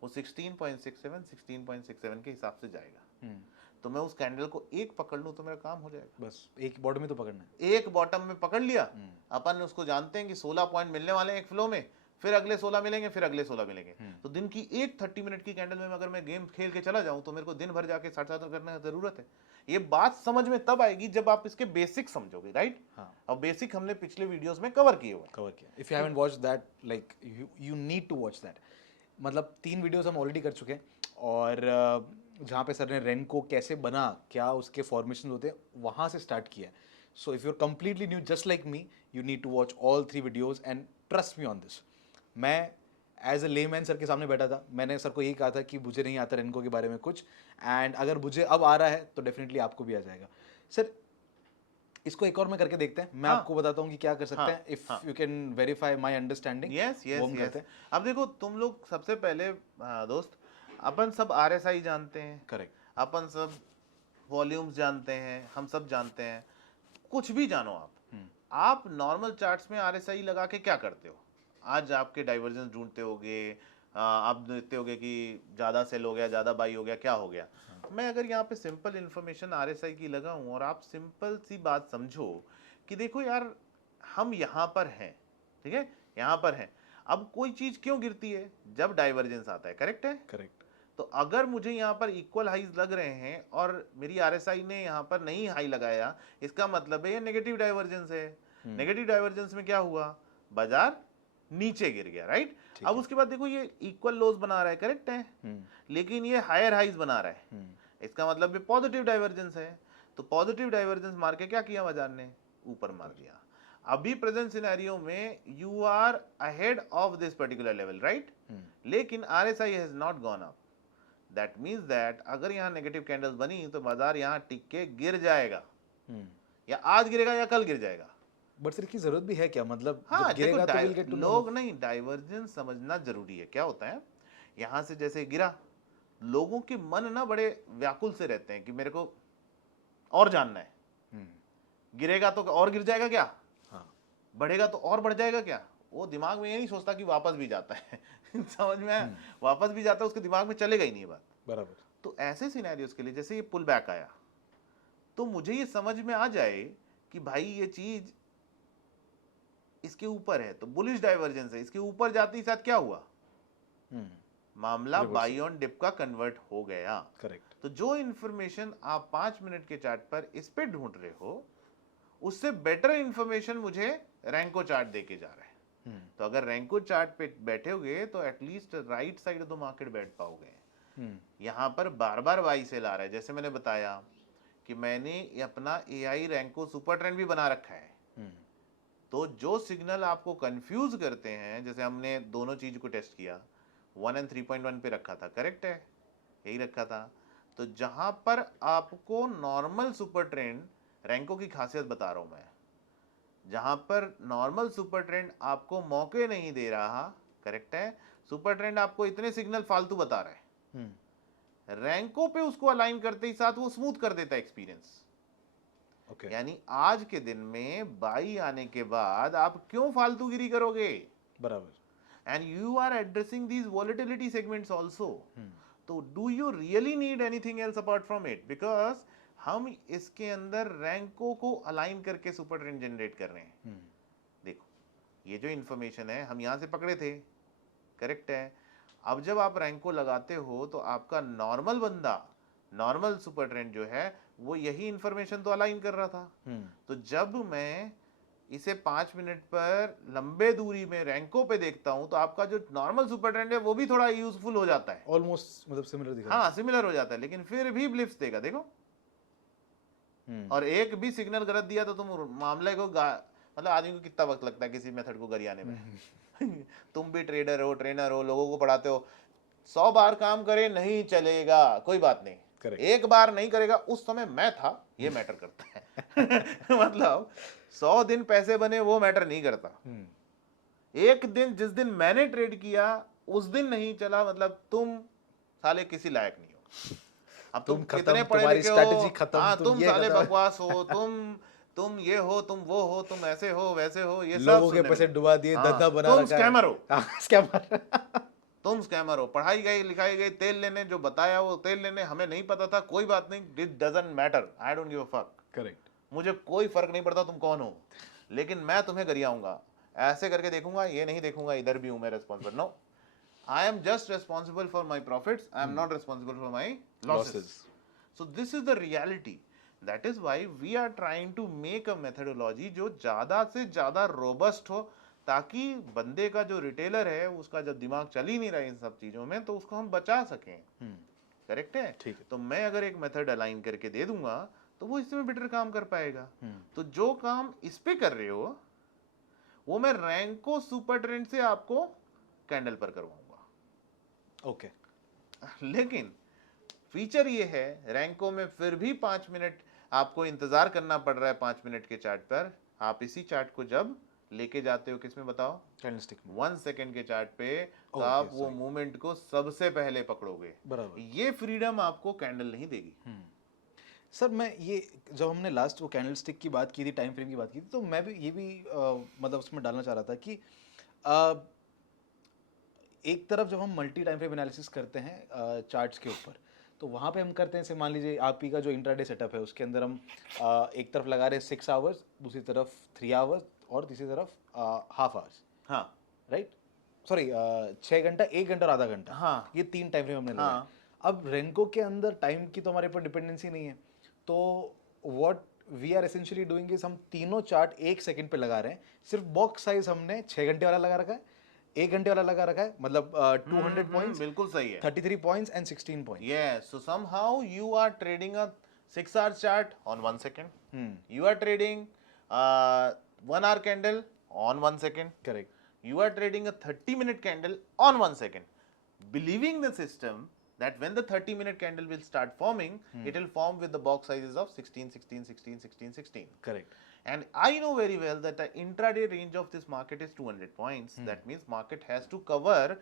वो 16.67 16.67 के हिसाब से जाएगा। हम्म, तो मैं उस कैंडल को एक पकड़ लूं तो मेरा काम हो जाएगा। बस एक बॉटम में तो पकड़ना है। एक बॉटम में पकड़ लिया, अपन उसको जानते हैं कि 16 पॉइंट मिलने वाले हैं एक फ्लो में, फिर अगले 16 मिलेंगे, फिर अगले 16 मिलेंगे। तो दिन की एक 30 मिनट की कैंडल में अगर मैं गेम खेल के चला जाऊं तो मेरे को दिन भर जाके 60 करने की जरूरत है। ये बात समझ में तब आएगी जब आप इसके बेसिक समझोगे, राइट? हाँ, और बेसिक हमने पिछले वीडियोस में कवर किए हुए हैं। कवर किया। If you haven't watch that, like you need to watch that. मतलब 3 वीडियोस हम ऑलरेडी कर चुके हैं, और जहाँ पे सर ने रेनको कैसे बना, क्या उसके फॉर्मेशन होते हैं, वहाँ से स्टार्ट किया है। So if you are completely new just like me, you need to watch all 3 videos and trust me on this. मैं एज ए लेमैन सर के सामने बैठा था, मैंने सर को यही कहा था कि मुझे नहीं आता रेनको के बारे में कुछ, एंड अगर मुझे अब आ रहा है तो डेफिनेटली आपको भी आ जाएगा। सर इसको एक और में करके देखते हैं, मैं हाँ, आपको बताता हूँ कि क्या कर सकते हाँ, हैं, इफ हाँ। You can verify my understanding. Yes वो हम यस करते यस। हैं। अब देखो तुम लोग सबसे पहले दोस्त, अपन सब RSI जानते हैं, करेक्ट। अपन सब वॉल्यूम्स जानते हैं, हम सब जानते हैं। कुछ भी जानो आप नॉर्मल चार्ट्स में RSI लगा के क्या करते हो? आज आपके डाइवर्जेंस ढूंढते होगे, आप देखते होगे कि ज़्यादा सेल हो गया, ज़्यादा बाई हो गया, क्या हो गया। मैं अगर यहाँ पे सिंपल इन्फॉर्मेशन RSI की लगाऊं और आप सिंपल सी बात समझो कि देखो यार, हम यहाँ पर हैं, ठीक है, यहाँ पर हैं। अब कोई चीज़ क्यों गिरती है? जब डाइवर्जेंस आता है, करेक्ट है? करेक्ट। तो अगर मुझे यहाँ पर इक्वल हाईज लग रहे हैं और मेरी RSI ने यहाँ पर नहीं हाई लगाया, इसका मतलब है ये नेगेटिव डाइवर्जेंस है। नेगेटिव डाइवर्जेंस में क्या हुआ? बाजार नीचे गिर गया, राइट? अब उसके बाद देखो ये इक्वल लोज बना रहा है, करेक्ट है, लेकिन ये हायर हाईज बना रहा है, इसका मतलब ये पॉजिटिव डाइवर्जेंस है। तो पॉजिटिव डाइवर्जेंस मार के क्या किया बाजार ने? ऊपर मार दिया। अभी प्रेजेंट सिनेरियो में you are ahead of this particular level, right? लेकिन RSI has not gone up. That means that अगर यहाँ नेगेटिव कैंडल्स बनी तो बाजार यहाँ टिक के गिर जाएगा, या आज गिरेगा या कल गिर जाएगा। बट सर इसकी जरूरत भी है क्या? मतलब हाँ, जब गिरेगा तो विल गेट टू नो। लोग नहीं, डाइवर्जेंस समझना जरूरी है। क्या होता है, यहाँ से जैसे गिरा, लोगों के मन ना बड़े व्याकुल से रहते हैं कि मेरे को और जानना है। गिरेगा तो और गिर जाएगा क्या? हाँ, बढ़ेगा तो और बढ़ जाएगा क्या? वो दिमाग में ये नहीं सोचता कि वापस भी जाता है समझ में आया? वापस भी जाता है, उसके दिमाग में चलेगा ही नहीं बात। बराबर। तो ऐसे सिनेरियोस के लिए जैसे ये पुल बैक आया, तो मुझे ये समझ में आ जाए कि भाई ये चीज इसके ऊपर है तो बुलिश डाइवर्जेंस है, इसके ऊपर जाते ही साथ क्या हुआ? मामला बाई ऑन डिप का कन्वर्ट हो गया। करेक्ट। तो जो इंफॉर्मेशन आप 5 मिनट के चार्ट पर इस पे ढूंढ रहे हो, उससे बेटर इंफॉर्मेशन मुझे रैंको चार्ट देके जा रहा है। तो अगर रैंको चार्ट पे बैठोगे तो at least right side of the market बैठ पाओगे। यहाँ पर बार बार बाई सेल आ रहा है। जैसे मैंने बताया कि मैंने अपना AI रैंको सुपर ट्रेंड भी बना रखा है। तो जो सिग्नल आपको कंफ्यूज करते हैं, जैसे हमने दोनों चीज को टेस्ट किया, 1 और 3.1 पे रखा था, करेक्ट है, यही रखा था। तो जहां पर आपको नॉर्मल सुपर ट्रेंड, रैंको की खासियत बता रहा हूं मैं, जहां पर नॉर्मल सुपर ट्रेंड आपको मौके नहीं दे रहा, करेक्ट है, सुपर ट्रेंड आपको इतने सिग्नल फालतू बता रहा है, रैंको पे उसको अलाइन करते ही साथ वो स्मूथ कर देता है एक्सपीरियंस। यानी आज के दिन में बाई आने के बाद आप क्यों फालतूगिरी करोगे? बराबर। And you are addressing these volatility segments also. तो do you really need anything else apart from it? Because हम इसके अंदर रैंको को अलाइन करके सुपर ट्रेंड जनरेट कर रहे हैं। देखो ये जो इंफॉर्मेशन है हम यहां से पकड़े थे, करेक्ट है। अब जब आप रैंको लगाते हो तो आपका नॉर्मल बंदा, नॉर्मल सुपर ट्रेंड जो है, वो यही इंफॉर्मेशन तो अलाइन कर रहा था। तो जब मैं इसे 5 मिनट पर लंबे दूरी में रैंको पे देखता हूं तो आपका जो नॉर्मल सुपर ट्रेंड है वो भी थोड़ा यूजफुल हो जाता है, ऑलमोस्ट मतलब सिमिलर दिखा। हाँ सिमिलर हो जाता है, लेकिन फिर भी ब्लिप्स देगा। देखो और एक भी सिग्नल गलत दिया तो तुम मामले को मतलब आदमी को कितना वक्त लगता है किसी मेथड को गरियाने में तुम भी ट्रेडर हो, ट्रेनर हो, लोगों को पढ़ाते हो, 100 बार काम करे नहीं चलेगा, कोई बात नहीं, एक बार नहीं करेगा, उस समय मैं था, ये मैटर करता है मतलब 100 दिन पैसे बने वो मैटर नहीं करता। एक दिन जिस दिन मैंने ट्रेड किया उस दिन नहीं चला, मतलब तुम साले किसी लायक नहीं हो। अब तुम कितने पढ़े लिखे हो, हाँ तुम साले बकवास हो, तुम ये हो, तुम वो हो, तुम ऐसे हो वैसे हो, ये सब लोगों के पैसे डुबा दिए, धंधा बना रखा है, तुम स्कैमर हो, स्कैमर तुम स्कैमर हो, पढ़ाई गई लिखाई गई तेल लेने, जो बताया वो तेल लेने, हमें नहीं पता था, कोई बात नहीं, it doesn't matter, I don't give a fuck, correct. मुझे कोई फर्क नहीं पड़ता तुम कौन हो, लेकिन मैं तुम्हें गरियाऊंगा, ऐसे करके देखूंगा, ये नहीं देखूंगा इधर भी हूं मैं responsible, no, I am just responsible for my profits, I am not responsible for my losses. Losses. So this is the reality. That is why we are trying to make a methodology जो ज़्यादा से ज़्यादा robust हो, ताकि बंदे का जो retailer है उसका जब दिमाग चल ही नहीं रहा इन सब चीज़ों में, तो उसको हम बचा सकें. करेक्ट है? ठीक है। तो मैं अगर एक मेथड अलाइन करके दे दूंगा तो वो इसमें बेटर काम कर पाएगा. तो जो काम इस पे कर रहे हो वो मैं रैंको सुपर ट्रेंड से आपको कैंडल पर करवाऊंगा. ओके। लेकिन फीचर ये है, रैंको में फिर भी 5 मिनट आपको इंतजार करना पड़ रहा है 5 मिनट के चार्ट पर. आप इसी चार्ट को जब लेके जाते हो किसमें बताओ, कैंडलस्टिक में। 1 सेकंड के चार्ट पे, तो Okay, आप वो sorry. मूवमेंट को सबसे पहले पकड़ोगे. बराबर। ये फ्रीडम आपको कैंडल नहीं देगी. सर मैं ये जब हमने लास्ट वो कैंडलस्टिक की बात की थी, टाइम फ्रेम की बात की थी, तो मैं भी ये भी मतलब उसमें डालना चाह रहा था कि अ, एक तरफ जब हम मल्टी टाइम फ्रेम एनालिसिस करते हैं चार्ट्स के ऊपर, तो वहाँ पे हम करते हैं, जैसे मान लीजिए आप ही का जो इंट्राडे सेटअप है उसके अंदर हम एक तरफ लगा रहे हैं 6 आवर्स, दूसरी तरफ 3 आवर्स और तीसरी तरफ हाफ आवर्स, हाँ राइट? सॉरी 6 घंटा, 1 घंटा और आधा घंटा, हाँ ये 3 टाइम फ्रेम हमने लगाए. हाँ. अब रेनको के अंदर टाइम की तो हमारे ऊपर डिपेंडेंसी नहीं है, तो what we are essentially doing is हम तीनों चार्ट 1 सेकंड पे लगा रहे हैं. सिर्फ बॉक्स साइज हमने 6 घंटे वाला लगा रखा है, 1 घंटे वाला लगा रखा है, मतलब 200 पॉइंट्स, बिल्कुल सही है. 33 points and 16 points. Yes, so somehow you are trading a 6 hour chart on 1 second. You are trading a 1 hour candle on 1 second. Correct. You are trading a 30-minute candle on 1 second. Believing the system that when the 30-minute candle will start forming, it will form with the box sizes of 16, 16, 16, 16, 16. Correct. And I know very well that the intraday range of this market is 200 points. That means market has to cover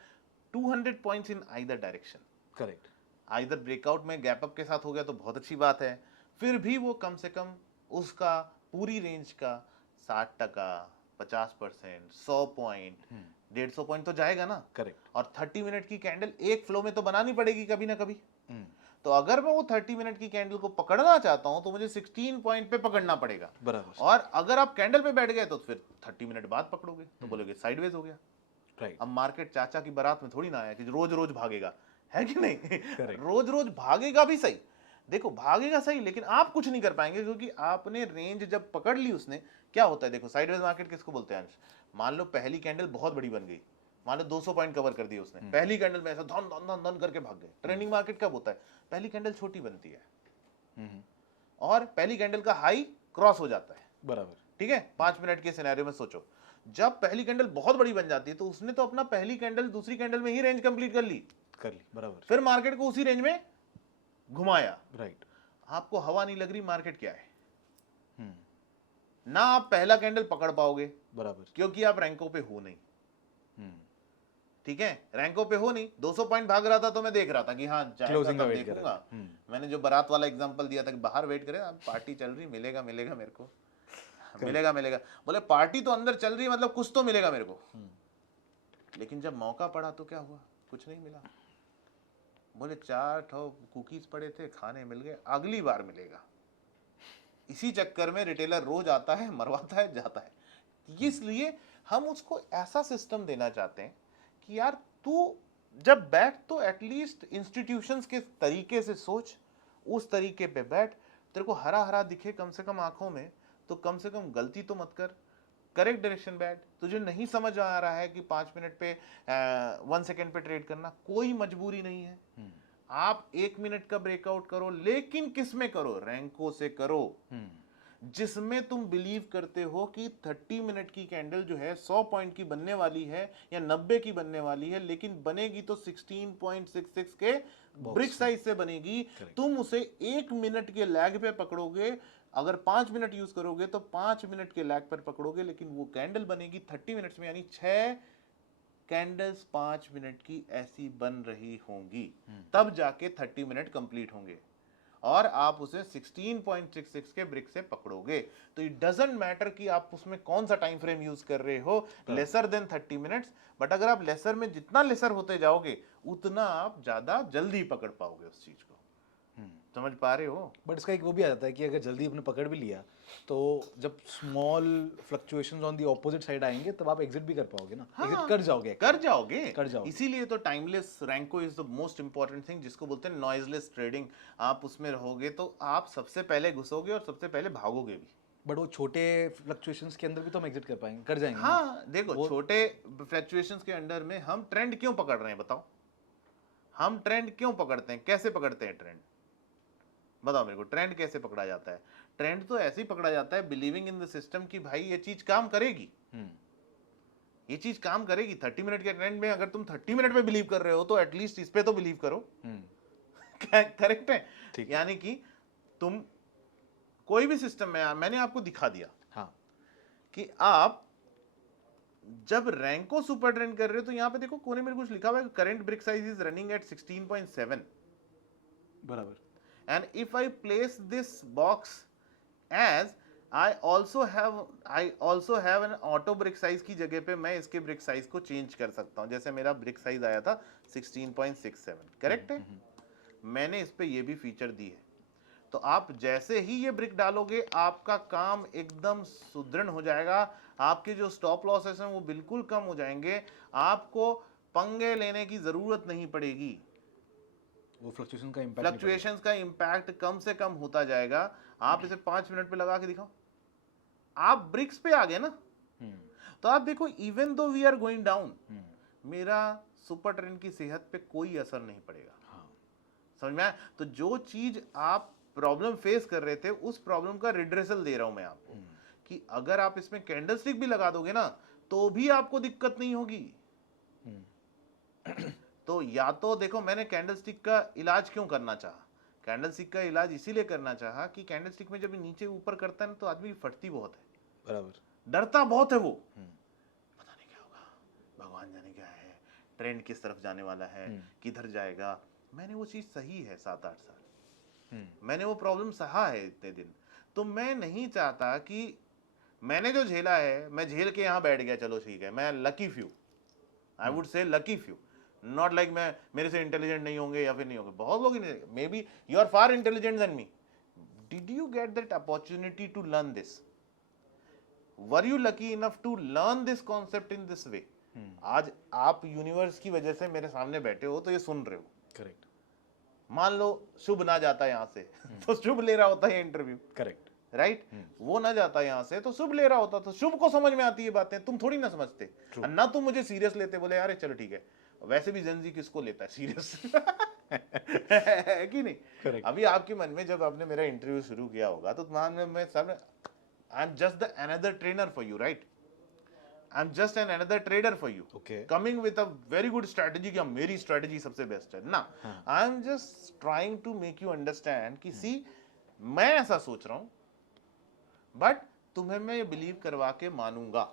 200 points in either direction. Correct. Either breakout में gap up के साथ हो गया तो बहुत अच्छी बात है, फिर भी वो कम से कम उसका पूरी रेंज का 60%, 50%, 100 पॉइंट, 150 पॉइंट तो जाएगा ना. करेक्ट. और 30 मिनट की कैंडल एक फ्लो में तो बनानी पड़ेगी कभी ना कभी. तो अगर मैं वो 30 मिनट की कैंडल को पकड़ना चाहता हूं तो मुझे 16 पॉइंट पे पकड़ना पड़ेगा. बराबर. और अगर आप कैंडल पे बैठ गए तो फिर 30 मिनट बाद पकड़ोगे तो बोलोगे साइडवेज हो गया. राइट. अब मार्केट चाचा की बारात में थोड़ी ना आया कि रोज रोज भागेगा, है कि नहीं. Correct. रोज रोज भागेगा भी सही, देखो भागेगा सही, लेकिन आप कुछ नहीं कर पाएंगे क्योंकि आपने रेंज जब पकड़ ली उसने. क्या होता है देखो, साइडवेज मार्केट किसको बोलते हैं अंश? मान लो पहली कैंडल बहुत बड़ी बन गई, मान लो 200 पॉइंट कवर कर दिए उसने, पहली कैंडल में ऐसा धन धन धन धन करके भाग गए. ट्रेंडिंग मार्केट कब होता है? पहली कैंडल छोटी बनती है और पहली कैंडल का हाई क्रॉस हो जाता है. बराबर. ठीक है, 5 मिनट के सिनेरियो में सोचो, जब पहली कैंडल बहुत बड़ी बन जाती है तो उसने तो अपना पहली कैंडल दूसरी कैंडल में ही रेंज कंप्लीट कर ली. बराबर. फिर मार्केट को उसी रेंज में घुमाया. राइट. आपको हवा नहीं लग रही, मार्केट क्या है ना, आप पहला कैंडल पकड़ पाओगे बराबर. क्योंकि आप रैंकों पे हो नहीं. ठीक है, रैंकों पे हो नहीं. 200 पॉइंट भाग रहा था तो मैं देख रहा था कि हाँ Closing का तब wait कर देखूंगा. रहा है. मैंने जो बारात वाला एग्जांपल दिया था कि बाहर वेट करें, अब पार्टी चल रही, मिलेगा मिलेगा मेरे को, मिलेगा मिलेगा. बोले पार्टी तो अंदर चल रही है, मतलब कुछ तो मिलेगा मेरे को. लेकिन जब मौका पड़ा तो क्या हुआ? कुछ नहीं मिला. बोले 4 कुकीज पड़े थे, खाने मिल गए, अगली बार मिलेगा. इसी चक्कर में रिटेलर रोज आता है, मरवाता है, जाता है. इसलिए हम उसको ऐसा सिस्टम देना चाहते हैं कि यार तू जब बैठ तो एटलीस्ट इंस्टीट्यूशंस के तरीके से सोच, उस तरीके पे बैठ. तेरे को हरा हरा दिखे कम से कम आंखों में, तो कम से कम गलती तो मत कर. करेक्ट डायरेक्शन बैठ. तुझे नहीं समझ आ रहा है कि 5 मिनट पे 1 सेकेंड पे ट्रेड करना, कोई मजबूरी नहीं है. आप 1 मिनट का ब्रेकआउट करो, लेकिन किस में करो? रैंको से करो, जिसमें तुम बिलीव करते हो कि 30 मिनट की कैंडल जो है 100 पॉइंट की बनने वाली है या 90 की बनने वाली है, लेकिन बनेगी तो 16.66 के ब्रिक साइज से बनेगी. तुम उसे 1 मिनट के लैग पे पकड़ोगे. अगर 5 मिनट यूज करोगे तो 5 मिनट के लैग पर पकड़ोगे, लेकिन वो कैंडल बनेगी 30 मिनट्स में, यानी 6 कैंडल्स 5 मिनट की ऐसी बन रही होंगी, तब जाके 30 मिनट कंप्लीट होंगे. और आप उसे 16.66 के ब्रिक से पकड़ोगे, तो इट डजेंट मैटर कि आप उसमें कौन सा टाइम फ्रेम यूज कर रहे हो, लेसर देन 30 मिनट्स, बट अगर आप लेसर में जितना लेसर होते जाओगे उतना आप ज्यादा जल्दी पकड़ पाओगे उस चीज को। समझ पा रहे हो? बट इसका एक वो भी आ जाता है कि अगर जल्दी आपने पकड़ भी लिया तो जब small fluctuations on the opposite side आएंगे तब आप एग्जिट भी कर पाओगे ना, एग्जिट कर जाओगे कर जाओगे, कर जाओगे। इसीलिए तो timeless Renko is the most important thing, जिसको बोलते हैं नॉइजलेस ट्रेडिंग। आप उसमें रहोगे तो आप सबसे पहले घुसोगे और सबसे पहले भागोगे भी। बट वो छोटे फ्लक्चुएशंस के अंदर भी तो हम एग्जिट कर पाएंगे, कर जाएंगे ना। हाँ देखो, छोटे फ्लक्चुएशंस के अंडर में हम ट्रेंड क्यों पकड़ रहे हैं बताओ? हम ट्रेंड क्यों पकड़ते हैं, कैसे पकड़ते हैं ट्रेंड? बताओ मेरे को, ट्रेंड कैसे पकड़ा जाता है? ट्रेंड तो ऐसे ही पकड़ा जाता है, बिलीविंग इन द सिस्टम कि भाई ये चीज काम करेगी, ये चीज काम करेगी। 30 मिनट के ट्रेंड में अगर तुम 30 मिनट में बिलीव कर रहे हो तो एटलीस्ट इस पे तो बिलीव करो। करेक्ट है? यानी कि तुम कोई भी सिस्टम में, मैंने आपको दिखा दिया हाँ कि आप जब रैंको सुपर ट्रेंड कर रहे हो तो यहां पे देखो कोने में कुछ लिखा हुआ है, current brick size is running at 16.7, बराबर। and if I place this box as I also have an auto brick size की जगह पे मैं इसके brick size को change कर सकता हूं। जैसे मेरा brick size आया था 16.67, करेक्ट है? मैंने इस पे ये भी फीचर दी है, तो आप जैसे ही ये ब्रिक डालोगे आपका काम एकदम सुदृढ़ हो जाएगा, आपके जो स्टॉप लॉसेस हैं वो बिल्कुल कम हो जाएंगे, आपको पंगे लेने की जरूरत नहीं पड़ेगी, वो फ्लक्चुएशंस का इम्पैक्ट कम से कम होता जाएगा। आप इसे 5 मिनट पे लगा के दिखाओ, आप ब्रिक्स पे आ गए ना। तो आप देखो, even though we are going down, मेरा सुपर ट्रेंड की सेहत पे कोई असर नहीं पड़ेगा। समझ में आया? तो जो चीज आप प्रॉब्लम फेस कर रहे थे उस प्रॉब्लम का रिड्रेसल दे रहा हूं मैं आपको, कि अगर आप इसमें कैंडलस्टिक भी लगा दोगे ना तो भी आपको दिक्कत नहीं होगी। तो या तो देखो, मैंने कैंडलस्टिक का इलाज क्यों करना चाहा? कैंडलस्टिक का इलाज इसीलिए करना चाहा कि कैंडलस्टिक में जब नीचे ऊपर करता है ना तो आदमी फटती बहुत है, बराबर, डरता बहुत है वो, पता नहीं क्या होगा, भगवान जाने क्या है, ट्रेंड किस तरफ जाने वाला है, किधर जाएगा। मैंने वो चीज सही है 7-8 साल, मैंने वो प्रॉब्लम सहा है इतने दिन, तो मैं नहीं चाहता कि मैंने जो झेला है मैं झेल के यहां बैठ गया, चलो ठीक है, मैं lucky few, I would say lucky few, not like मैं मेरे से इंटेलिजेंट नहीं होंगे या फिर नहीं होंगे, बहुत लोग, maybe you are far intelligent than me, did you get that opportunity to learn this? Were you lucky enough to learn this concept in this way? आज आप यूनिवर्स की वजह से मेरे सामने बैठे हो तो ये सुन रहे हो, करेक्ट? मान लो शुभ ना जाता यहां से तो शुभ ले रहा होता है इंटरव्यू, करेक्ट, राइट? वो ना जाता यहां से तो शुभ ले रहा होता, तो शुभ को समझ में आती है बातें, तुम थोड़ी ना समझते, ना तुम मुझे सीरियस लेते, बोले यार चलो ठीक है, वैसे भी जेनजी किसको लेता है सीरियस है कि नहीं? Correct. अभी आपके मन में जब आपने मेरा इंटरव्यू शुरू किया होगा तो मैं सब, I am just the another trainer for you, right? I am just an another trader for you, coming with a very good strategy, कि मेरी स्ट्रेटजी सबसे बेस्ट है ना। I am just trying to make you understand कि see, मैं ऐसा सोच रहा हूं, बट तुम्हें मैं ये बिलीव करवा के मानूंगा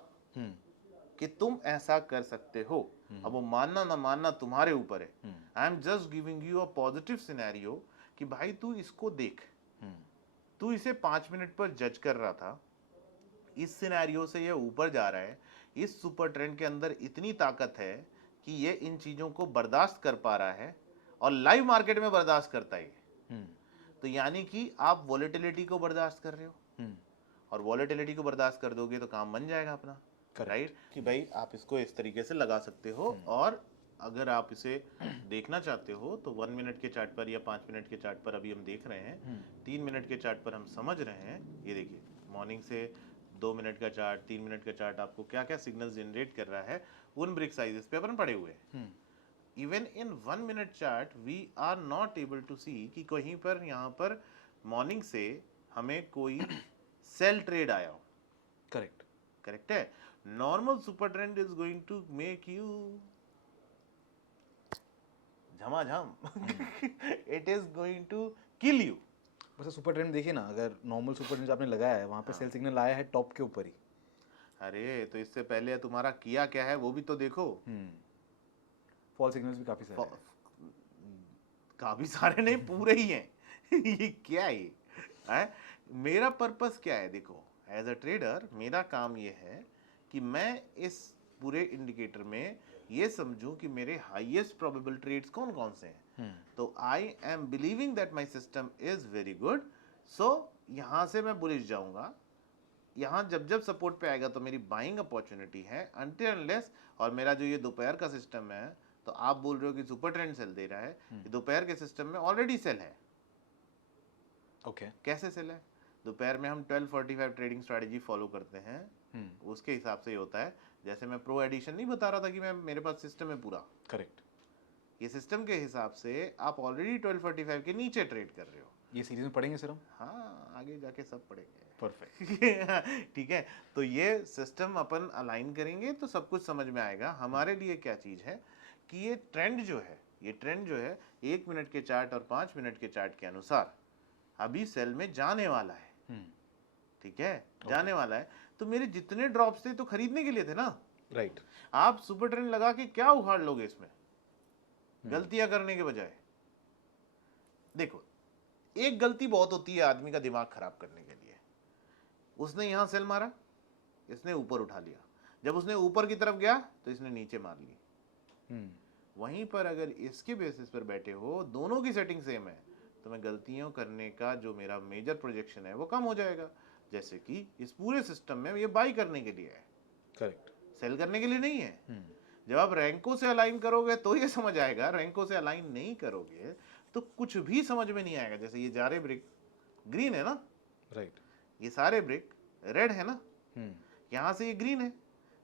कि तुम ऐसा कर सकते हो। अब वो मानना ना मानना तुम्हारे ऊपर है। आई am just giving you a positive scenario कि भाई तू इसको देख, तू इसे 5 मिनट पर जज कर रहा था, इस सिनेरियो से ये ऊपर जा रहा है, इस सुपर ट्रेंड के अंदर इतनी ताकत है कि ये इन चीजों को बर्दाश्त कर पा रहा है और लाइव मार्केट में बर्दाश्त करता है। तो यानी कि आप वॉलेटिलिटी को बर्दाश्त कर रहे हो, और वॉलेटिलिटी को बर्दाश्त कर दोगे तो काम बन जाएगा अपना, राइट? कि भाई आप इसको इस तरीके से लगा सकते हो, और अगर आप इसे देखना चाहते हो तो 1 मिनट के चार्ट पर या 5 मिनट के चार्ट पर अभी हम देख रहे हैं, 3 मिनट के चार्ट पर हम समझ रहे हैं। ये देखिए, मॉर्निंग से 2 मिनट का चार्ट, 3 मिनट का चार्ट आपको क्या क्या सिग्नल जनरेट कर रहा है उन ब्रिक साइजेस पे अपन पड़े हुए हैं। Even in 1 minute chart we are not able to see कि कहीं पर यहाँ पर मॉर्निंग से हमें कोई सेल ट्रेड आया हो, करेक्ट? करेक्ट है। Normal super trend is going to make you झमाझम, it is going to kill you. वैसे सुपर ट्रेंड देखिए ना, अगर नॉर्मल सुपर ट्रेंड आपने लगाया है वहां पे सेल सिग्नल आया है टॉप के ऊपर ही, अरे तो इससे पहले तुम्हारा किया क्या है वो भी तो देखो। फॉल सिग्नल्स भी काफी सारे नहीं, पूरे ही हैं ये क्या है ये है? मेरा पर्पस क्या है? देखो, एज अ ट्रेडर मेरा काम ये है कि मैं इस पूरे इंडिकेटर में ये समझूं कि मेरे हाईएस्ट प्रोबेबल ट्रेड्स कौन कौन से हैं। तो I am believing that my system is very good, so यहां से मैं बुलिश जाऊंगा। यहाँ जब जब सपोर्ट पे आएगा तो मेरी बाइंग अपॉर्चुनिटी है अनटिल अनलेस। और मेरा जो ये दोपहर का सिस्टम है, तो आप बोल रहे हो कि सुपर ट्रेंड सेल दे रहा है, ये दोपहर के सिस्टम में ऑलरेडी सेल है। ओके। कैसे सेल है? दोपहर में हम 12:45 ट्रेडिंग स्ट्रेटजी फॉलो करते हैं, उसके हिसाब से ही होता है। जैसे मैं प्रो एडिशन नहीं बता रहा था कि मैं मेरे पास सिस्टम है पूरा, करेक्ट। ये सिस्टम के हिसाब से आप ऑलरेडी 12:45 के नीचे ट्रेड कर रहे हो। ये सीरीज में पढ़ेंगे सर हम? हाँ, आगे जाके सब पढ़ेंगे। परफेक्ट। ठीक है, तो ये सिस्टम अपन अलाइन करेंगे तो सब कुछ समझ में आएगा हमारे लिए क्या चीज है कि ये ट्रेंड जो है, ये ट्रेंड जो है 1 मिनट के चार्ट और 5 मिनट के चार्ट के अनुसार अभी सेल में जाने वाला है। ठीक है, जाने वाला है। तो मेरे जितने ड्रॉप्स थे तो खरीदने के लिए थे ना। राइट। आप सुपर ट्रेंड लगा के क्या उखाड़ लोगे इसमें, गलतियां करने के बजाय? देखो, एक गलती बहुत होती है आदमी का दिमाग खराब करने के लिए। उसने यहां सेल मारा, इसने ऊपर उठा लिया, जब उसने ऊपर की तरफ गया तो इसने नीचे मार ली। वहीं पर अगर इसके बेसिस पर बैठे हो, दोनों की सेटिंग सेम है, तो मैं गलतियों करने का जो मेरा मेजर प्रोजेक्शन है वो कम हो जाएगा। जैसे कि इस पूरे सिस्टम में ये बाई करने के लिए है, करेक्ट, सेल करने के लिए नहीं है। जब आप रैंकों से अलाइन करोगे तो ये समझ आएगा, रैंकों से अलाइन नहीं करोगे तो कुछ भी समझ में नहीं आएगा। जैसे ये सारे ब्रिक ग्रीन है ना, राइट, ये सारे ब्रिक रेड है ना, यहां से ये ग्रीन है।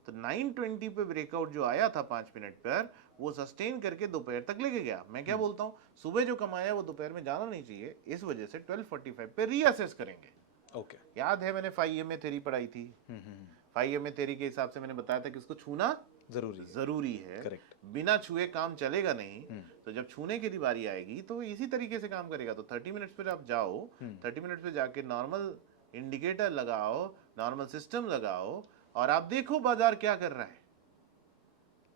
तो 920 पे ब्रेकआउट जो आया था 5 मिनट पर, वो सस्टेन करके दोपहर तक लेके गया। मैं क्या बोलता हूँ, सुबह जो कमाया वो दोपहर में जाना नहीं चाहिए, इस वजह से 12:45 पे रीअसेस करेंगे। ओके। याद है मैंने 5 थ्योरी पढ़ाई थी, 5 थ्योरी के हिसाब से मैंने बताया था कि उसको छूना जरूरी है। करेक्ट। बिना छुए काम चलेगा नहीं। तो जब छूने की बारी आएगी तो इसी तरीके से काम करेगा। तो 30 मिनट्स पर आप जाओ, 30 मिनट्स पे जाके नॉर्मल इंडिकेटर लगाओ, नॉर्मल सिस्टम लगाओ, और आप देखो बाजार क्या कर रहा है।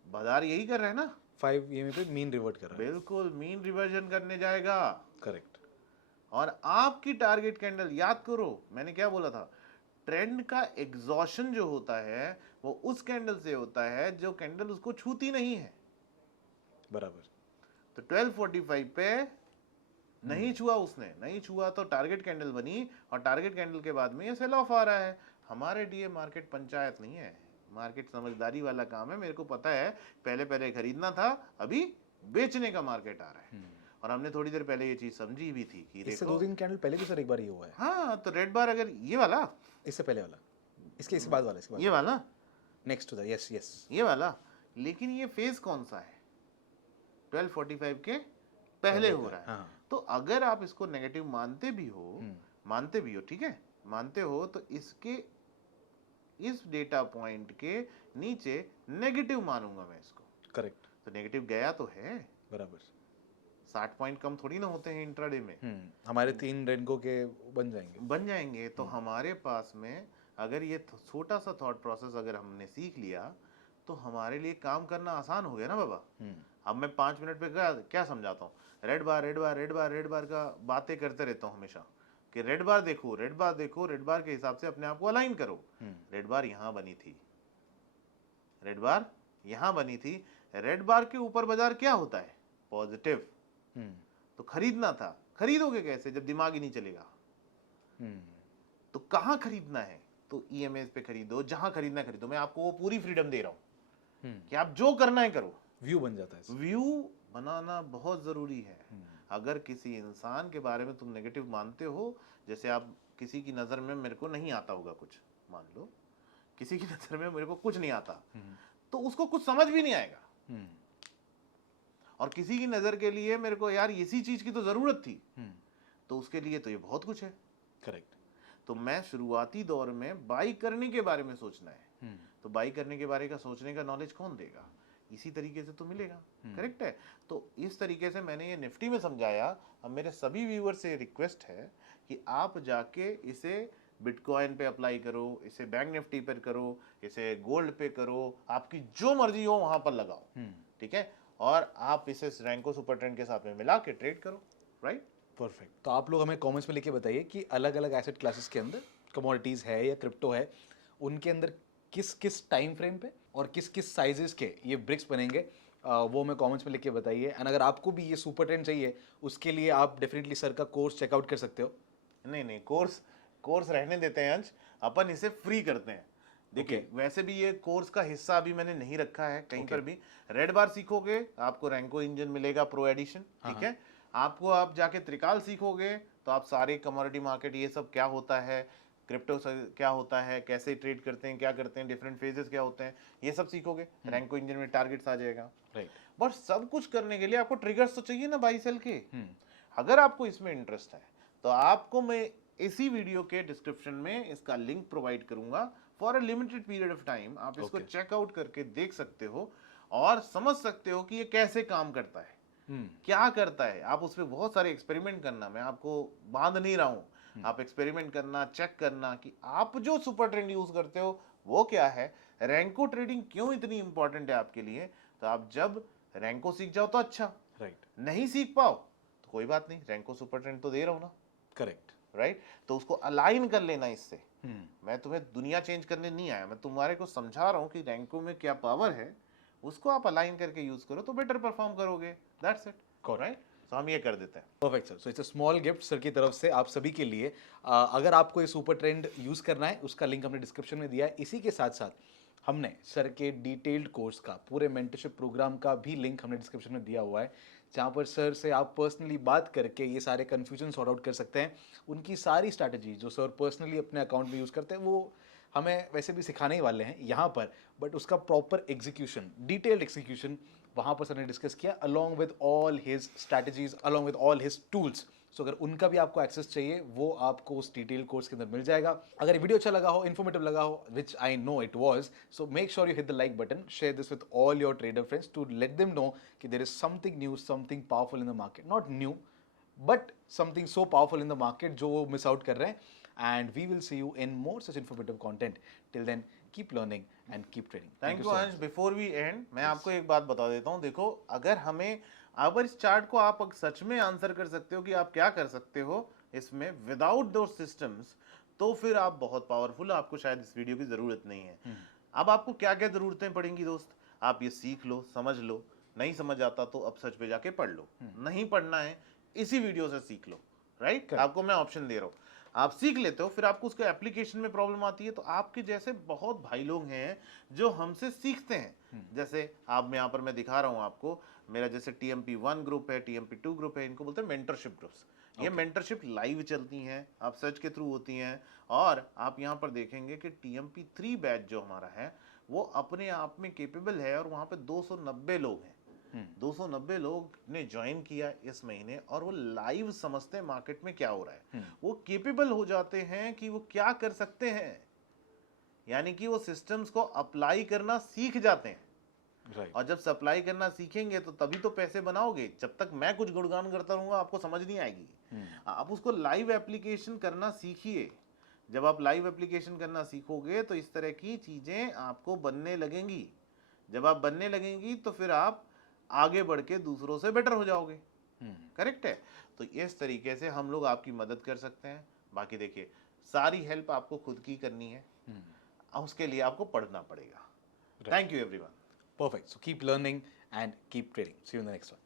बाजार यही कर रहा है ना, 5 EMA पे मीन रिवर्ट कर रहा है। बिल्कुल मीन रिवर्जन करने जाएगा। करेक्ट। और आपकी टारगेट कैंडल, याद करो मैंने क्या बोला था, ट्रेंड का एग्जॉशन जो होता है वो उस कैंडल से होता है जो कैंडल उसको छूती नहीं है। बराबर। तो 12:45 पे नहीं छुआ, उसने नहीं छुआ तो टारगेट कैंडल बनी, और टारगेट कैंडल के बाद में ये सेल ऑफ आ रहा है। हमारे लिए मार्केट पंचायत नहीं है, मार्केट समझदारी वाला काम है। मेरे को पता है पहले पहले खरीदना था, अभी बेचने का मार्केट आ रहा है। और हमने थोड़ी देर पहले ये चीज समझी भी थी कि इससे देखो 2-3 कैंडल पहले भी सर एक बार ये हुआ है। हाँ, तो रेड बार अगर ये वाला, इससे पहले वाला, इसके बाद वाला, इसके बाद ये वाला, next to that, yes yes, ये वाला, लेकिन ये फेज कौन सा है, 12:45 के पहले हो रहा है। हाँ। तो अगर आप इसको नेगेटिव मानते भी हो, ठीक है, मानते हो, तो इसके इस डेटा पॉइंट के नीचे नेगेटिव मानूंगा मैं इसको। करेक्ट। तो नेगेटिव गया तो है, बराबर। 60 पॉइंट कम थोड़ी ना होते हैं इंट्राडे में। हमारे 3 रैंकों के बन जाएंगे। तो हमारे पास में अगर ये छोटा सा थॉट प्रोसेस अगर हमने सीख लिया तो हमारे लिए काम करना आसान हो गया ना बाबा। अब मैं 5 मिनट पे क्या समझाता हूँ, रेड बार रेड बार रेड बार रेड बार का बातें करते रहता हूँ हमेशा कि रेड बार देखो, रेड बार देखो, रेड बार के हिसाब से अपने आप को अलाइन करो। रेड बार यहाँ बनी थी, रेड बार यहाँ बनी थी, रेड बार के ऊपर बाजार क्या होता है, पॉजिटिव। तो खरीदना था, खरीदोगे कैसे जब दिमाग ही नहीं चलेगा। तो कहाँ खरीदना है, तो EMAs पे खरीदो, जहां खरीदना खरीदो। मैं आपको वो पूरी फ्रीडम दे रहा हूं कि आप जो करना है करो। व्यू बन जाता है। व्यू बनाना बहुत जरूरी है। अगर किसी इंसान के बारे में तुम नेगेटिव मानते हो, जैसे आप किसी की नजर में, मेरे को नहीं आता होगा कुछ, मान लो किसी की नजर में मेरे को कुछ नहीं आता, तो उसको कुछ समझ भी नहीं आएगा। और किसी की नजर के लिए मेरे को यार इसी चीज की तो जरूरत थी, तो उसके लिए तो ये बहुत कुछ है। करेक्ट। तो मैं शुरुआती दौर में बाई करने के बारे में सोचना है, तो बाई करने के बारे का सोचने का नॉलेज कौन देगा, इसी तरीके से तो मिलेगा। करेक्ट है। तो इस तरीके से मैंने ये निफ्टी में समझाया। अब मेरे सभी व्यूअर से रिक्वेस्ट है कि आप जाके इसे बिटकॉइन पे अप्लाई करो, इसे बैंक निफ्टी पर करो, इसे गोल्ड पे करो, आपकी जो मर्जी हो वहां पर लगाओ। ठीक है, और आप इसे रैंको सुपर ट्रेंड के साथ में मिला के ट्रेड करो। राइट। परफेक्ट। तो आप लोग हमें कमेंट्स में लिख के बताइए कि अलग अलग एसेट क्लासेस के अंदर कमोडिटीज़ है या क्रिप्टो है, उनके अंदर किस किस टाइम फ्रेम पे और किस किस साइजेस के ये ब्रिक्स बनेंगे, वो हमें कमेंट्स में लिख के बताइए। एंड अगर आपको भी ये सुपर ट्रेंड चाहिए, उसके लिए आप डेफिनेटली सर का कोर्स चेकआउट कर सकते हो। नहीं नहीं, कोर्स कोर्स रहने देते हैं अंश, अपन इसे फ्री करते हैं। देखिए Okay. वैसे भी ये कोर्स का हिस्सा अभी मैंने नहीं रखा है कहीं Okay. पर भी। रेड बार सीखोगे आपको रैंको इंजन मिलेगा प्रो एडिशन, ठीक है। आपको आप जाके त्रिकाल सीखोगे तो आप सारे कमोडिटी मार्केट ये सब क्या होता है, क्रिप्टो क्या होता है, कैसे ट्रेड करते हैं, क्या करते हैं, डिफरेंट फेजेस क्या होते हैं, ये सब सीखोगे। रैंको इंजन में टारगेट्स आ जाएगा। राइट। बट सब कुछ करने के लिए आपको ट्रिगर्स तो चाहिए ना बाई सेल के। अगर आपको इसमें इंटरेस्ट है तो आपको मैं इसी वीडियो के डिस्क्रिप्शन में इसका लिंक प्रोवाइड करूंगा। For a limited period of time आप इसको चेकआउट करके देख सकते हो और समझ सकते हो कि ये कैसे काम करता है, क्या करता है। आप उस पर बहुत सारे एक्सपेरिमेंट करना, मैं आपको बांध नहीं रहा हूं। आप एक्सपेरिमेंट करना, चेक करना कि आप जो सुपर ट्रेंड यूज करते हो वो क्या है, रैंको ट्रेडिंग क्यों इतनी इंपॉर्टेंट है आपके लिए। तो आप जब रैंको सीख जाओ तो अच्छा, राइट। नहीं सीख पाओ तो कोई बात नहीं, रैंको सुपर ट्रेंड तो दे रहा हूं ना, करेक्ट। राइट। तो उसको अलाइन कर लेना इससे। मैं तुम्हें दुनिया चेंज करने नहीं आया, मैं तुम्हारे को समझा रहा हूँ कि रैंको में क्या पावर है, उसको आप अलाइन करके यूज करो तो बेटर परफॉर्म करोगे। That's it, right. तो हम ये कर देते हैं। Perfect sir. So it's a small gift sir की तरफ से आप सभी के लिए। अगर आपको ये सुपर ट्रेंड यूज़ करना है, उसका लिंक हमने डिस्क्रिप्शन में दिया है। इसी के साथ साथ हमने सर के डिटेल्ड कोर्स का, पूरे मेंटरशिप प्रोग्राम का भी लिंक हमने डिस्क्रिप्शन में दिया हुआ है, जहाँ पर सर से आप पर्सनली बात करके ये सारे कन्फ्यूजन सॉर्ट आउट कर सकते हैं। उनकी सारी स्ट्रैटेजी जो सर पर्सनली अपने अकाउंट में यूज़ करते हैं, वो हमें वैसे भी सिखाने ही वाले हैं यहाँ पर, बट उसका प्रॉपर एग्जीक्यूशन, डिटेल्ड एग्जीक्यूशन वहाँ पर सर ने डिस्कस किया, along with all his strategies, along with all his tools. So अगर उनका भी आपको एक्सेस चाहिए, वो आपको उस डिटेल कोर्स के अंदर मिल जाएगा। अगर ये वीडियो अच्छा लगा हो, इन्फॉर्मेटिव लगा हो, which I know it was, so make sure you hit the like button, share this with all your trader friends to let them know कि there is something new, something powerful in the market, not new but something so powerful in the market जो वो miss out कर रहे हैं। And we will see you in more such informative content. Till then, keep learning and keep trading. Thank you so अंश। much. Before we and मैं आपको एक बात बता देता हूँ। देखो अगर हमें, अगर इस चार्ट को आप सच में आंसर कर सकते हो कि आप क्या कर सकते हो इसमें विदाउट दो सिस्टम्स, तो फिर आप बहुत पावरफुल, आपको शायद इस वीडियो की जरूरत नहीं है। अब आपको क्या क्या जरूरतें पड़ेंगी दोस्त, आप ये सीख लो, समझ लो। नहीं समझ आता तो अब सच पे जाके पढ़ लो, नहीं पढ़ना है इसी वीडियो से सीख लो, राइट। आपको मैं ऑप्शन दे रहा हूँ, आप सीख लेते हो, फिर आपको उसके एप्लीकेशन में प्रॉब्लम आती है तो आपके जैसे बहुत भाई लोग हैं जो हमसे सीखते हैं। जैसे आप यहाँ पर मैं दिखा रहा हूँ आपको, मेरा जैसे TMP1 ग्रुप है, TMP2 ग्रुप है, इनको बोलते हैं मेंटरशिप ग्रुप्स। ये मेंटरशिप लाइव चलती हैं, आप सर्च के थ्रू होती हैं। और आप यहाँ पर देखेंगे कि TMP3 बैच जो हमारा है वो अपने आप में केपेबल है, और वहाँ पे 290 लोग हैं। 290 लोग ने ज्वाइन किया इस महीने, और वो लाइव समझते हैं मार्केट में क्या हो रहा है। वो केपेबल हो जाते हैं कि वो क्या कर सकते हैं, यानी कि वो सिस्टम्स को अप्लाई करना सीख जाते हैं। Right. और जब सप्लाई करना सीखेंगे तो तभी तो पैसे बनाओगे। जब तक मैं कुछ गुणगान करता रहूंगा आपको समझ नहीं आएगी। आप उसको लाइव एप्लीकेशन करना सीखिए। जब आप लाइव एप्लीकेशन करना सीखोगे तो इस तरह की चीजें आपको बनने लगेंगी। जब आप बनने लगेंगी तो फिर आप आगे बढ़ के दूसरों से बेटर हो जाओगे। करेक्ट है। तो इस तरीके से हम लोग आपकी मदद कर सकते हैं। बाकी देखिए, सारी हेल्प आपको खुद की करनी है, उसके लिए आपको पढ़ना पड़ेगा। Thank you everyone. Perfect. So keep learning and keep trading. See you in the next one.